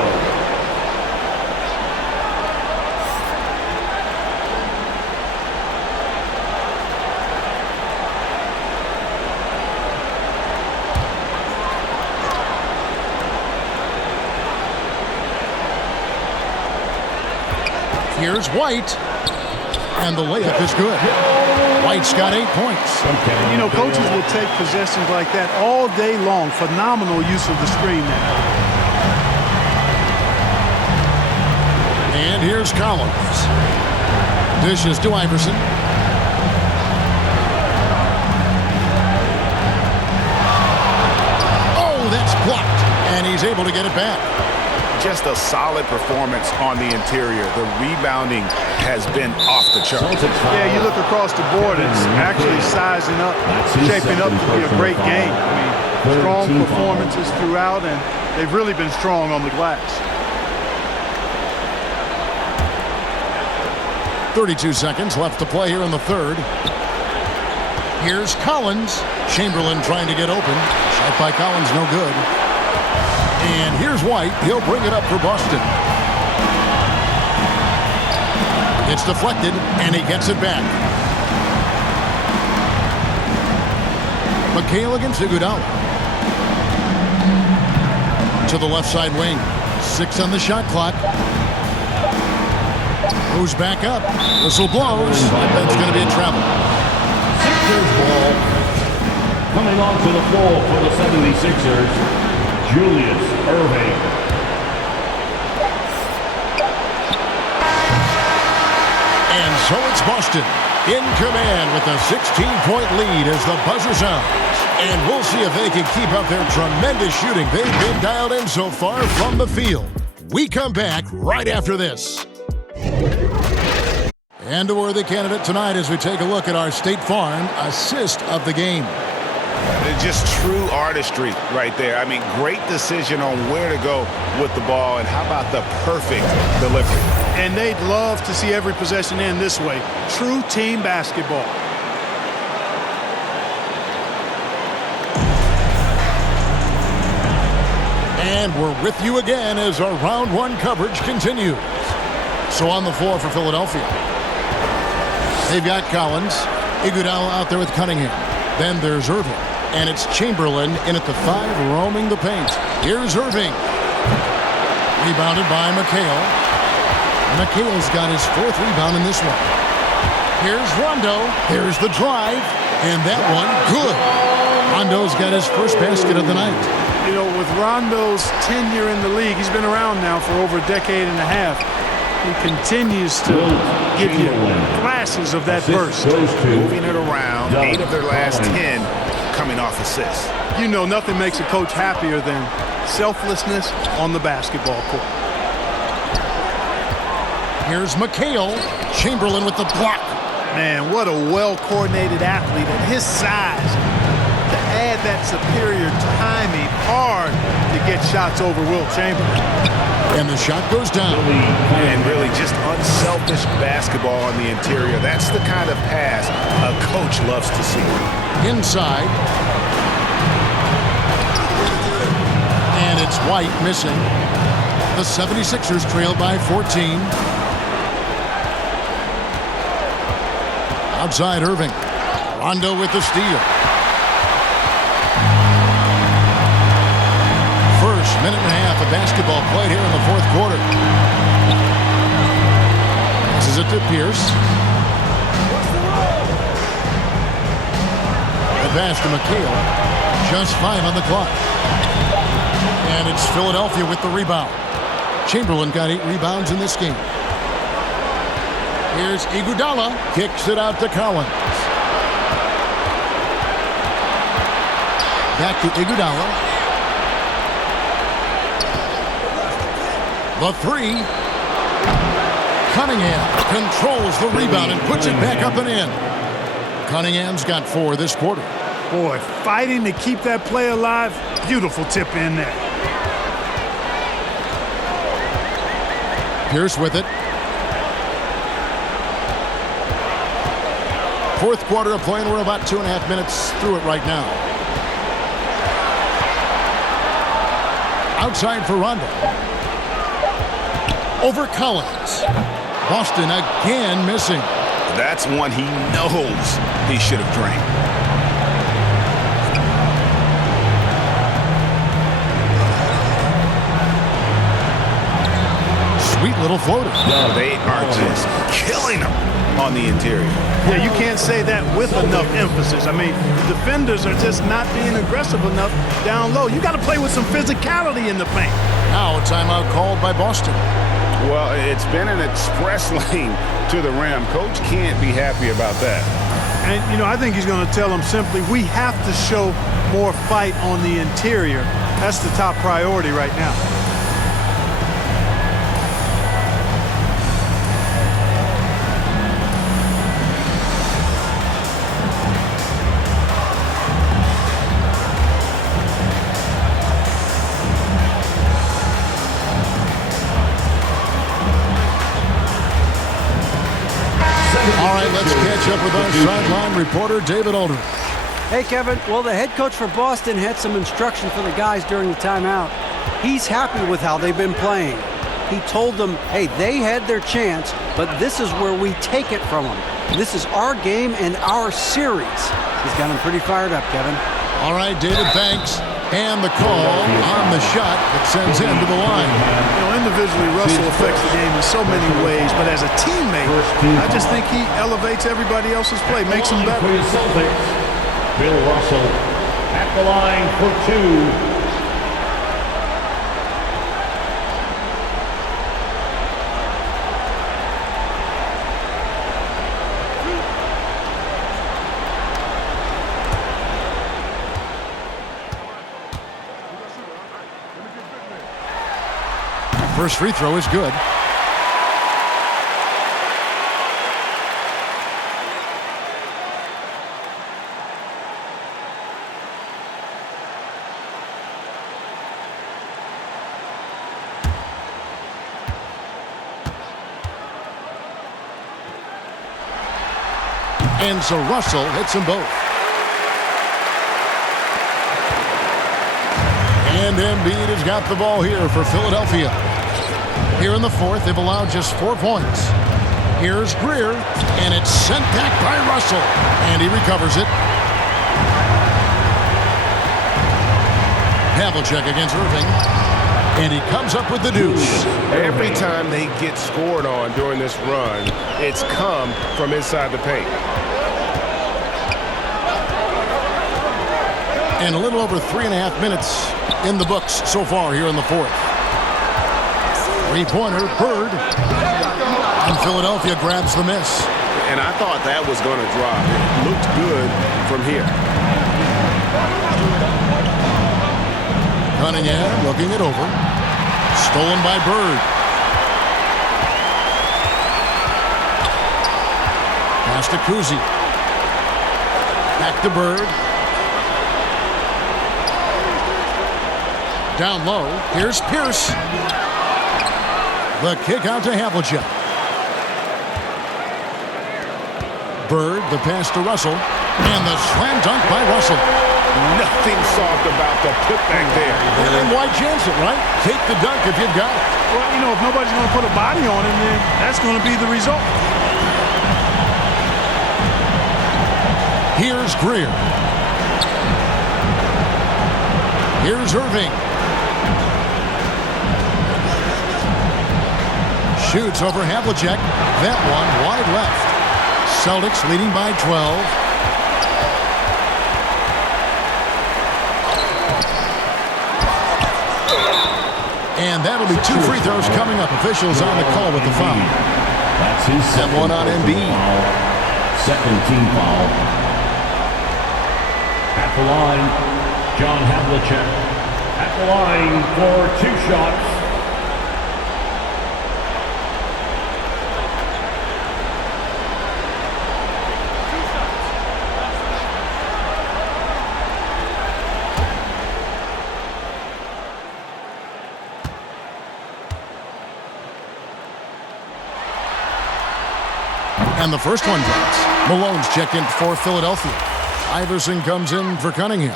Here's White. And the layup is good. White's got 8 points. You know, coaches will take possessions like that all day long. Phenomenal use of the screen there. And here's Collins. Dishes to Iverson. Oh, that's blocked. And he's able to get it back. Just a solid performance on the interior. The rebounding has been off the charts. Yeah, you look across the board, it's actually sizing up, shaping up to be a great game. I mean, strong performances throughout, and they've really been strong on the glass. 32 seconds left to play here in the third. Here's Collins. Chamberlain trying to get open. Shot by Collins, no good. And here's White. He'll bring it up for Boston. It's deflected, and he gets it back. McHale against Iguodala. To the left side wing. 6 on the shot clock. Moves back up. Whistle blows. That's going to be a travel. Sixers ball. Coming onto the floor for the 76ers. Julius Irving. And so it's Boston in command with a 16-point lead as the buzzer sounds. And we'll see if they can keep up their tremendous shooting they've been dialed in so far from the field. We come back right after this. And a worthy candidate tonight as we take a look at our State Farm assist of the game. Just true artistry right there. I mean, great decision on where to go with the ball, and how about the perfect delivery? And they'd love to see every possession end this way. True team basketball. And we're with you again as our round one coverage continues. So on the floor for Philadelphia, they've got Collins, Iguodala out there with Cunningham. Then there's Irving. And it's Chamberlain in at the 5, roaming the paint. Here's Irving. Rebounded by McHale. McHale's got his 4th rebound in this one. Here's Rondo. Here's the drive. And that one, good. Rondo's got his first basket of the night. You know, with Rondo's tenure in the league, he's been around now for over a decade and a half. He continues to give you flashes of that burst. Moving it around, 8 of their last 10 coming off assists. You know, nothing makes a coach happier than selflessness on the basketball court. Here's McHale. Chamberlain with the block. Man, what a well-coordinated athlete at his size. To add that superior timing, hard to get shots over Wilt Chamberlain. And the shot goes down. And really just unselfish basketball on the interior. That's the kind of pass a coach loves to see. Inside. And it's White missing. The 76ers trail by 14. Outside Irving. Rondo with the steal. First minute and a half of basketball played here in the 4th quarter. Passes it to Pierce. The pass to McHale. Just 5 on the clock. And it's Philadelphia with the rebound. Chamberlain got 8 rebounds in this game. Here's Iguodala. Kicks it out to Collins. Back to Iguodala. The 3. Cunningham controls the rebound and puts it back up and in. Cunningham's got 4 this quarter. Boy, fighting to keep that play alive. Beautiful tip in there. Pierce with it. 4th quarter of play, and we're about 2.5 minutes through it right now. Outside for Rondo. Over Collins. Boston again missing. That's one he knows he should have drained. Sweet little floater. They are just killing them on the interior. Yeah, you can't say that with enough emphasis. I mean, the defenders are just not being aggressive enough down low. You got to play with some physicality in the paint. Now a timeout called by Boston. Well, it's been an express lane to the rim. Coach can't be happy about that. And, you know, I think he's going to tell them simply, we have to show more fight on the interior. That's the top priority right now. All right, let's catch up with our sideline reporter, David Aldridge. Hey, Kevin. Well, the head coach for Boston had some instruction for the guys during the timeout. He's happy with how they've been playing. He told them, hey, they had their chance, but this is where we take it from them. This is our game and our series. He's got him pretty fired up, Kevin. All right, David, thanks. And the call on the shot that sends him to the line. You know, individually, Russell affects the game in so many ways, but as a teammate, I just think he elevates everybody else's play, makes them better. For the Celtics, Bill Russell at the line for two. First free throw is good. And so Russell hits them both. And Embiid has got the ball here for Philadelphia. Here in the fourth, they've allowed just 4 points. Here's Greer, and it's sent back by Russell. And he recovers it. Havlicek against Irving. And he comes up with the deuce. Every time they get scored on during this run, it's come from inside the paint. And a little over 3.5 minutes in the books so far here in the fourth. Three-pointer, Bird. And Philadelphia grabs the miss. And I thought that was going to drop. It looked good from here. Cunningham looking it over. Stolen by Bird. Pass to Kuzi. Back to Bird. Down low. Here's Pierce. The kick out to Havlicek. Bird, the pass to Russell. And the slam dunk by Russell. Nothing soft about the putback there. And why chance it, right? Take the dunk if you've got it. Well, you know, if nobody's going to put a body on him, then that's going to be the result. Here's Greer. Here's Irving. Shoots over Havlicek. That one wide left. Celtics leading by 12. And that'll be 2 free throws coming up. Officials on the call with the foul. That's his second one on Embiid. Second team foul. At the line, John Havlicek. At the line for 2 shots. And the first one drops. Malone's checked in for Philadelphia. Iverson comes in for Cunningham.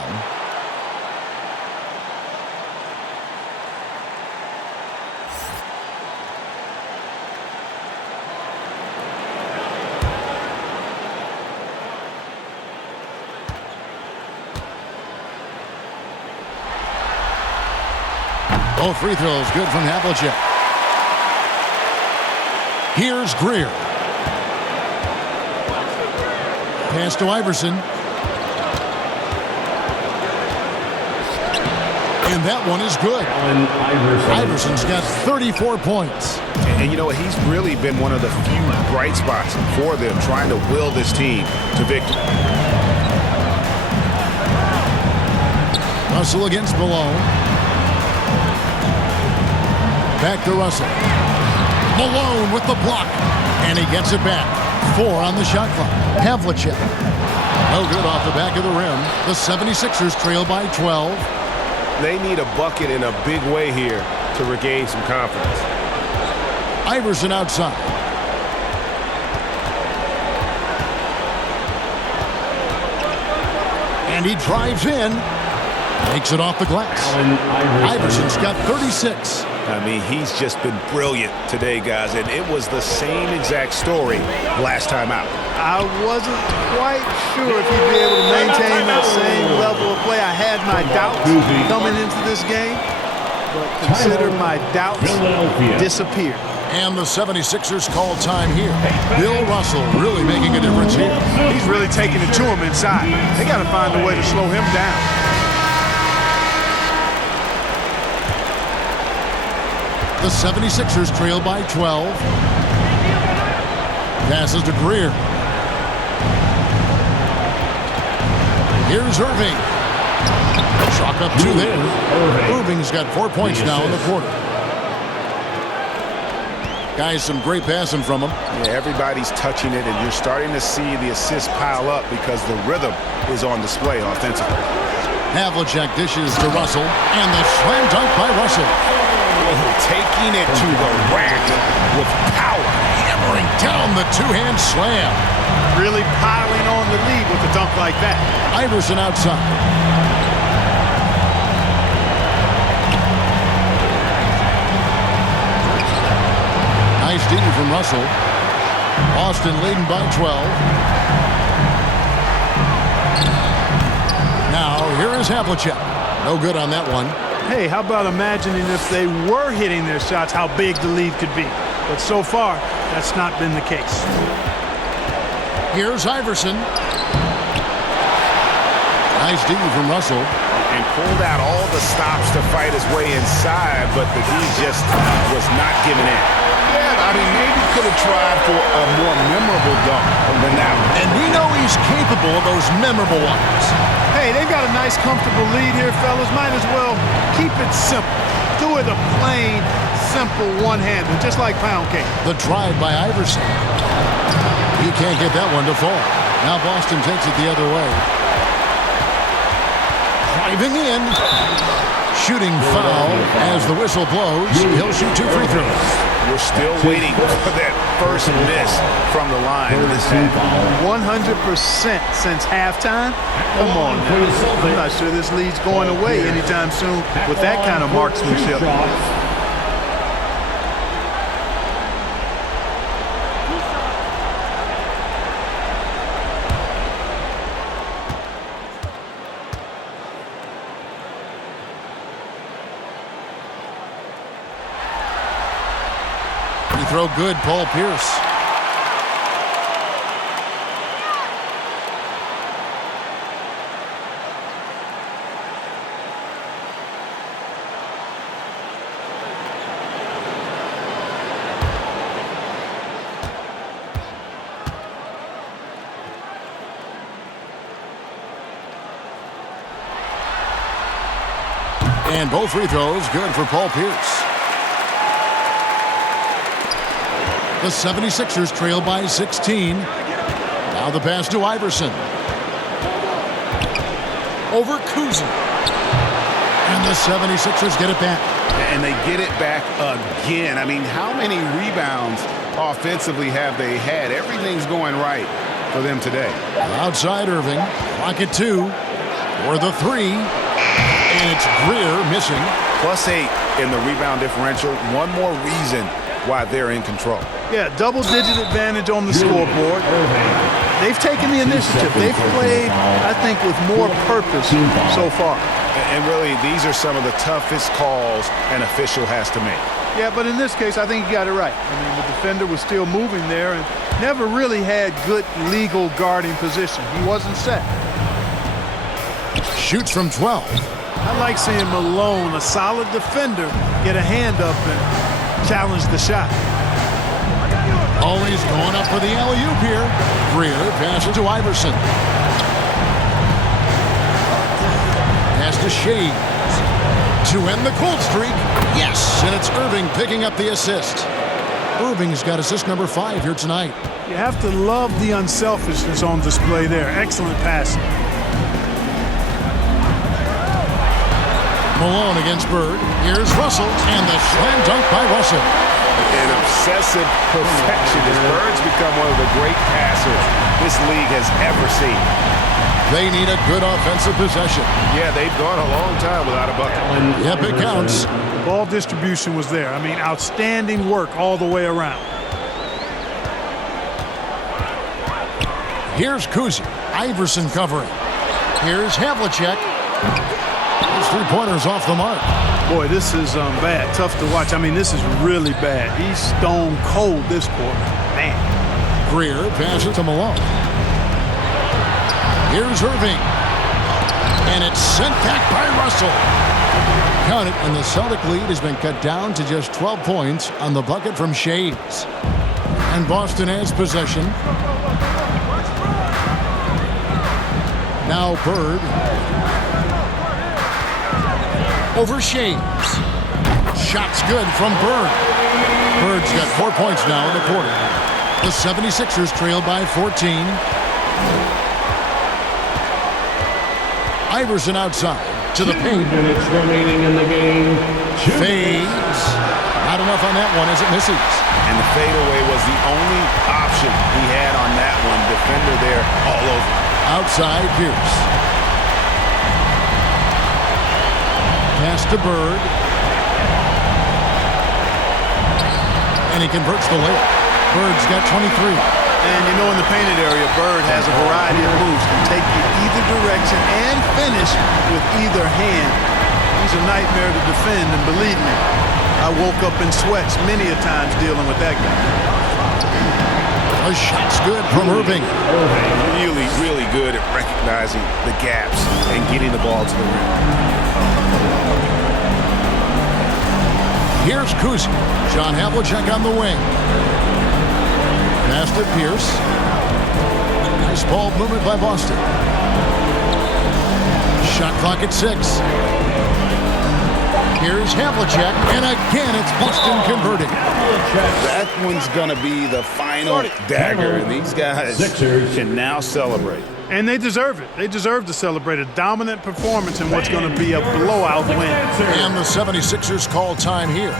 Both free throws good from Havlicek. Here's Greer. Pass to Iverson. And that one is good. Iverson's got 34 points. And you know what? He's really been one of the few bright spots for them, trying to will this team to victory. Russell against Malone. Back to Russell. Malone with the block. And he gets it back. 4 on the shot clock. Havlicek. No good off the back of the rim. The 76ers trail by 12. They need a bucket in a big way here to regain some confidence. Iverson outside. And he drives in. Makes it off the glass. Iverson's got 36. I mean, he's just been brilliant today, guys, and it was the same exact story last time out. I wasn't quite sure if he'd be able to maintain that same level of play. I had my doubts coming into this game, but consider my doubts disappeared. And the 76ers call time here. Bill Russell really making a difference here. He's really taking it to him inside. They got to find a way to slow him down. The 76ers trail by 12. Passes to Greer. Here's Irving. Chalk up 2 there. Irving's got 4 points now in the quarter. Guys, some great passing from him. Yeah, everybody's touching it, and you're starting to see the assists pile up because the rhythm is on display offensively. Havlicek dishes to Russell, and the slam dunk by Russell. Taking it to the rack with power. Hammering down the two-hand slam. Really piling on the lead with a dunk like that. Iverson outside. Nice D from Russell. Boston leading by 12. Now, here is Havlicek. No good on that one. Hey, how about imagining if they were hitting their shots, how big the lead could be. But so far, that's not been the case. Here's Iverson. Nice D from Russell. And pulled out all the stops to fight his way inside, but the D just was not giving in. Yeah, I mean, maybe could have tried for a more memorable dunk than that one. And we know he's capable of those memorable ones. Hey, they've got a nice, comfortable lead here, fellas. Might as well keep it simple. Do it a plain, simple one-hander, just like pound cake. The drive by Iverson. He can't get that one to fall. Now Boston takes it the other way. Driving in. Shooting foul as the whistle blows. He'll shoot 2 free throws. We're still waiting for that first miss from the line. 100% since halftime. Come on, man. I'm not sure this lead's going away anytime soon with that kind of marksmanship. Throw good, Paul Pierce. And both free throws good for Paul Pierce. The 76ers trail by 16. Now the pass to Iverson. Over Kuzma. And the 76ers get it back. And they get it back again. I mean, how many rebounds offensively have they had? Everything's going right for them today. Outside Irving. Clock at 2. For the 3. And it's Greer missing. +8 in the rebound differential. One more reason why they're in control. Yeah, double-digit advantage on the scoreboard. They've taken the initiative. They've played, I think, with more purpose so far. And really, these are some of the toughest calls an official has to make. Yeah, but in this case, I think he got it right. I mean, the defender was still moving there and never really had good legal guarding position. He wasn't set. Shoots from 12. I like seeing Malone, a solid defender, get a hand up and challenge the shot. Always going up for the alley-oop here. Greer passes to Iverson. Pass to Shea to end the cold streak. Yes, and it's Irving picking up the assist. Irving's got assist number 5 here tonight. You have to love the unselfishness on display there. Excellent passing. Malone against Bird. Here's Russell, and the slam dunk by Russell. An obsessive perfectionist. Bird's become one of the great passers this league has ever seen. They need a good offensive possession. Yeah, they've gone a long time without a bucket. Yep, it counts. Ball distribution was there. I mean, outstanding work all the way around. Here's Kuzi. Iverson covering. Here's Havlicek. His three-pointers off the mark. Boy, this is bad. Tough to watch. I mean, this is really bad. He's stone cold this quarter. Man. Greer passes to Malone. Here's Irving. And it's sent back by Russell. Count it, and the Celtic lead has been cut down to just 12 points on the bucket from Shays. And Boston has possession. Now Bird. Over Shays. Shot's good from Bird. Bird's got 4 points now in the quarter. The 76ers trail by 14. Iverson outside to the paint. 2 minutes remaining in the game. Fades. Not enough on that one as it misses. And the fadeaway was the only option he had on that one. Defender there all over. Outside Pierce. Pass to Bird. And he converts the layup. Bird's got 23. And you know, in the painted area, Bird has a variety of moves. Can take you either direction and finish with either hand. He's a nightmare to defend, and believe me, I woke up in sweats many a times dealing with that guy. A shot's good from Irving. Really, really good at recognizing the gaps and getting the ball to the rim. Here's Kuzi. John Havlicek on the wing. Pass to Pierce. Nice ball movement by Boston. Shot clock at 6. Here's Havlicek, and again it's Boston converting. That one's going to be the final dagger, and these guys can now celebrate. And they deserve it. They deserve to celebrate a dominant performance in what's going to be a blowout win. And the 76ers call time here.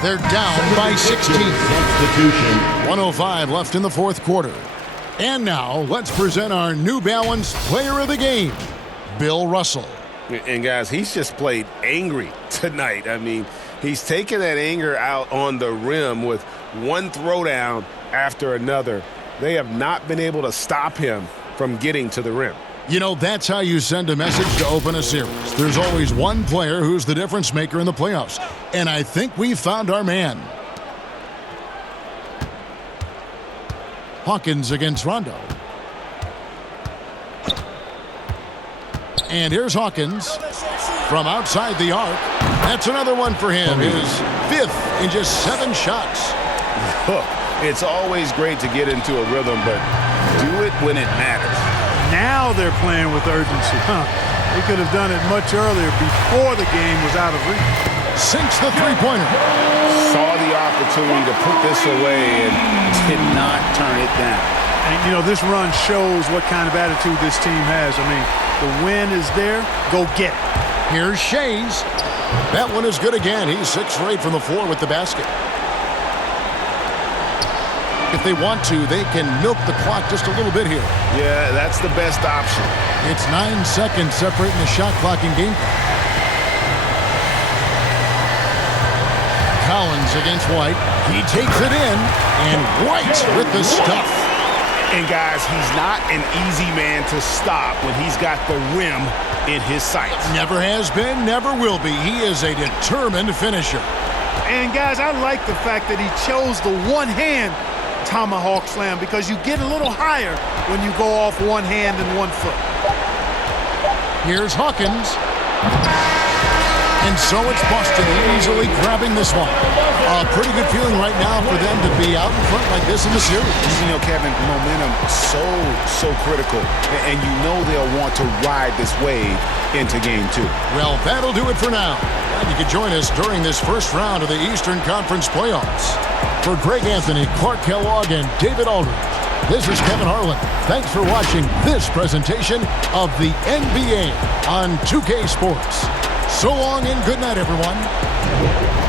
They're down by 16. 1:05 left in the fourth quarter. And now let's present our New Balance Player of the Game, Bill Russell. And guys, he's just played angry tonight. I mean, he's taken that anger out on the rim with one throwdown after another. They have not been able to stop him from getting to the rim. You know, that's how you send a message to open a series. There's always one player who's the difference maker in the playoffs. And I think we've found our man. Hawkins against Rondo. And here's Hawkins from outside the arc. That's another one for him. His 5th in just 7 shots. Look, it's always great to get into a rhythm, but do it when it matters. Now they're playing with urgency. They could have done it much earlier before the game was out of reach. Sinks the three-pointer. Saw the opportunity to put this away and did not turn it down. And, you know, this run shows what kind of attitude this team has. I mean, the win is there. Go get it. Here's Shays. That one is good again. He's 6 for 8 from the floor with the basket. If they want to, they can milk the clock just a little bit here. Yeah, that's the best option. It's 9 seconds separating the shot clock and game clock. Collins against White. He takes it in, and White with the stuff. And guys, he's not an easy man to stop when he's got the rim in his sights. Never has been, never will be. He is a determined finisher. And guys, I like the fact that he chose the one-hand tomahawk slam because you get a little higher when you go off one hand and one foot. Here's Hawkins. And so it's Boston easily grabbing this one. A pretty good feeling right now for them to be out in front like this in the series. You know, Kevin, momentum so critical. And you know they'll want to ride this wave into game 2. Well, that'll do it for now. Glad you could join us during this first round of the Eastern Conference playoffs. For Greg Anthony, Clark Kellogg, and David Aldridge, this is Kevin Harlan. Thanks for watching this presentation of the NBA on 2K Sports. So long and good night, everyone.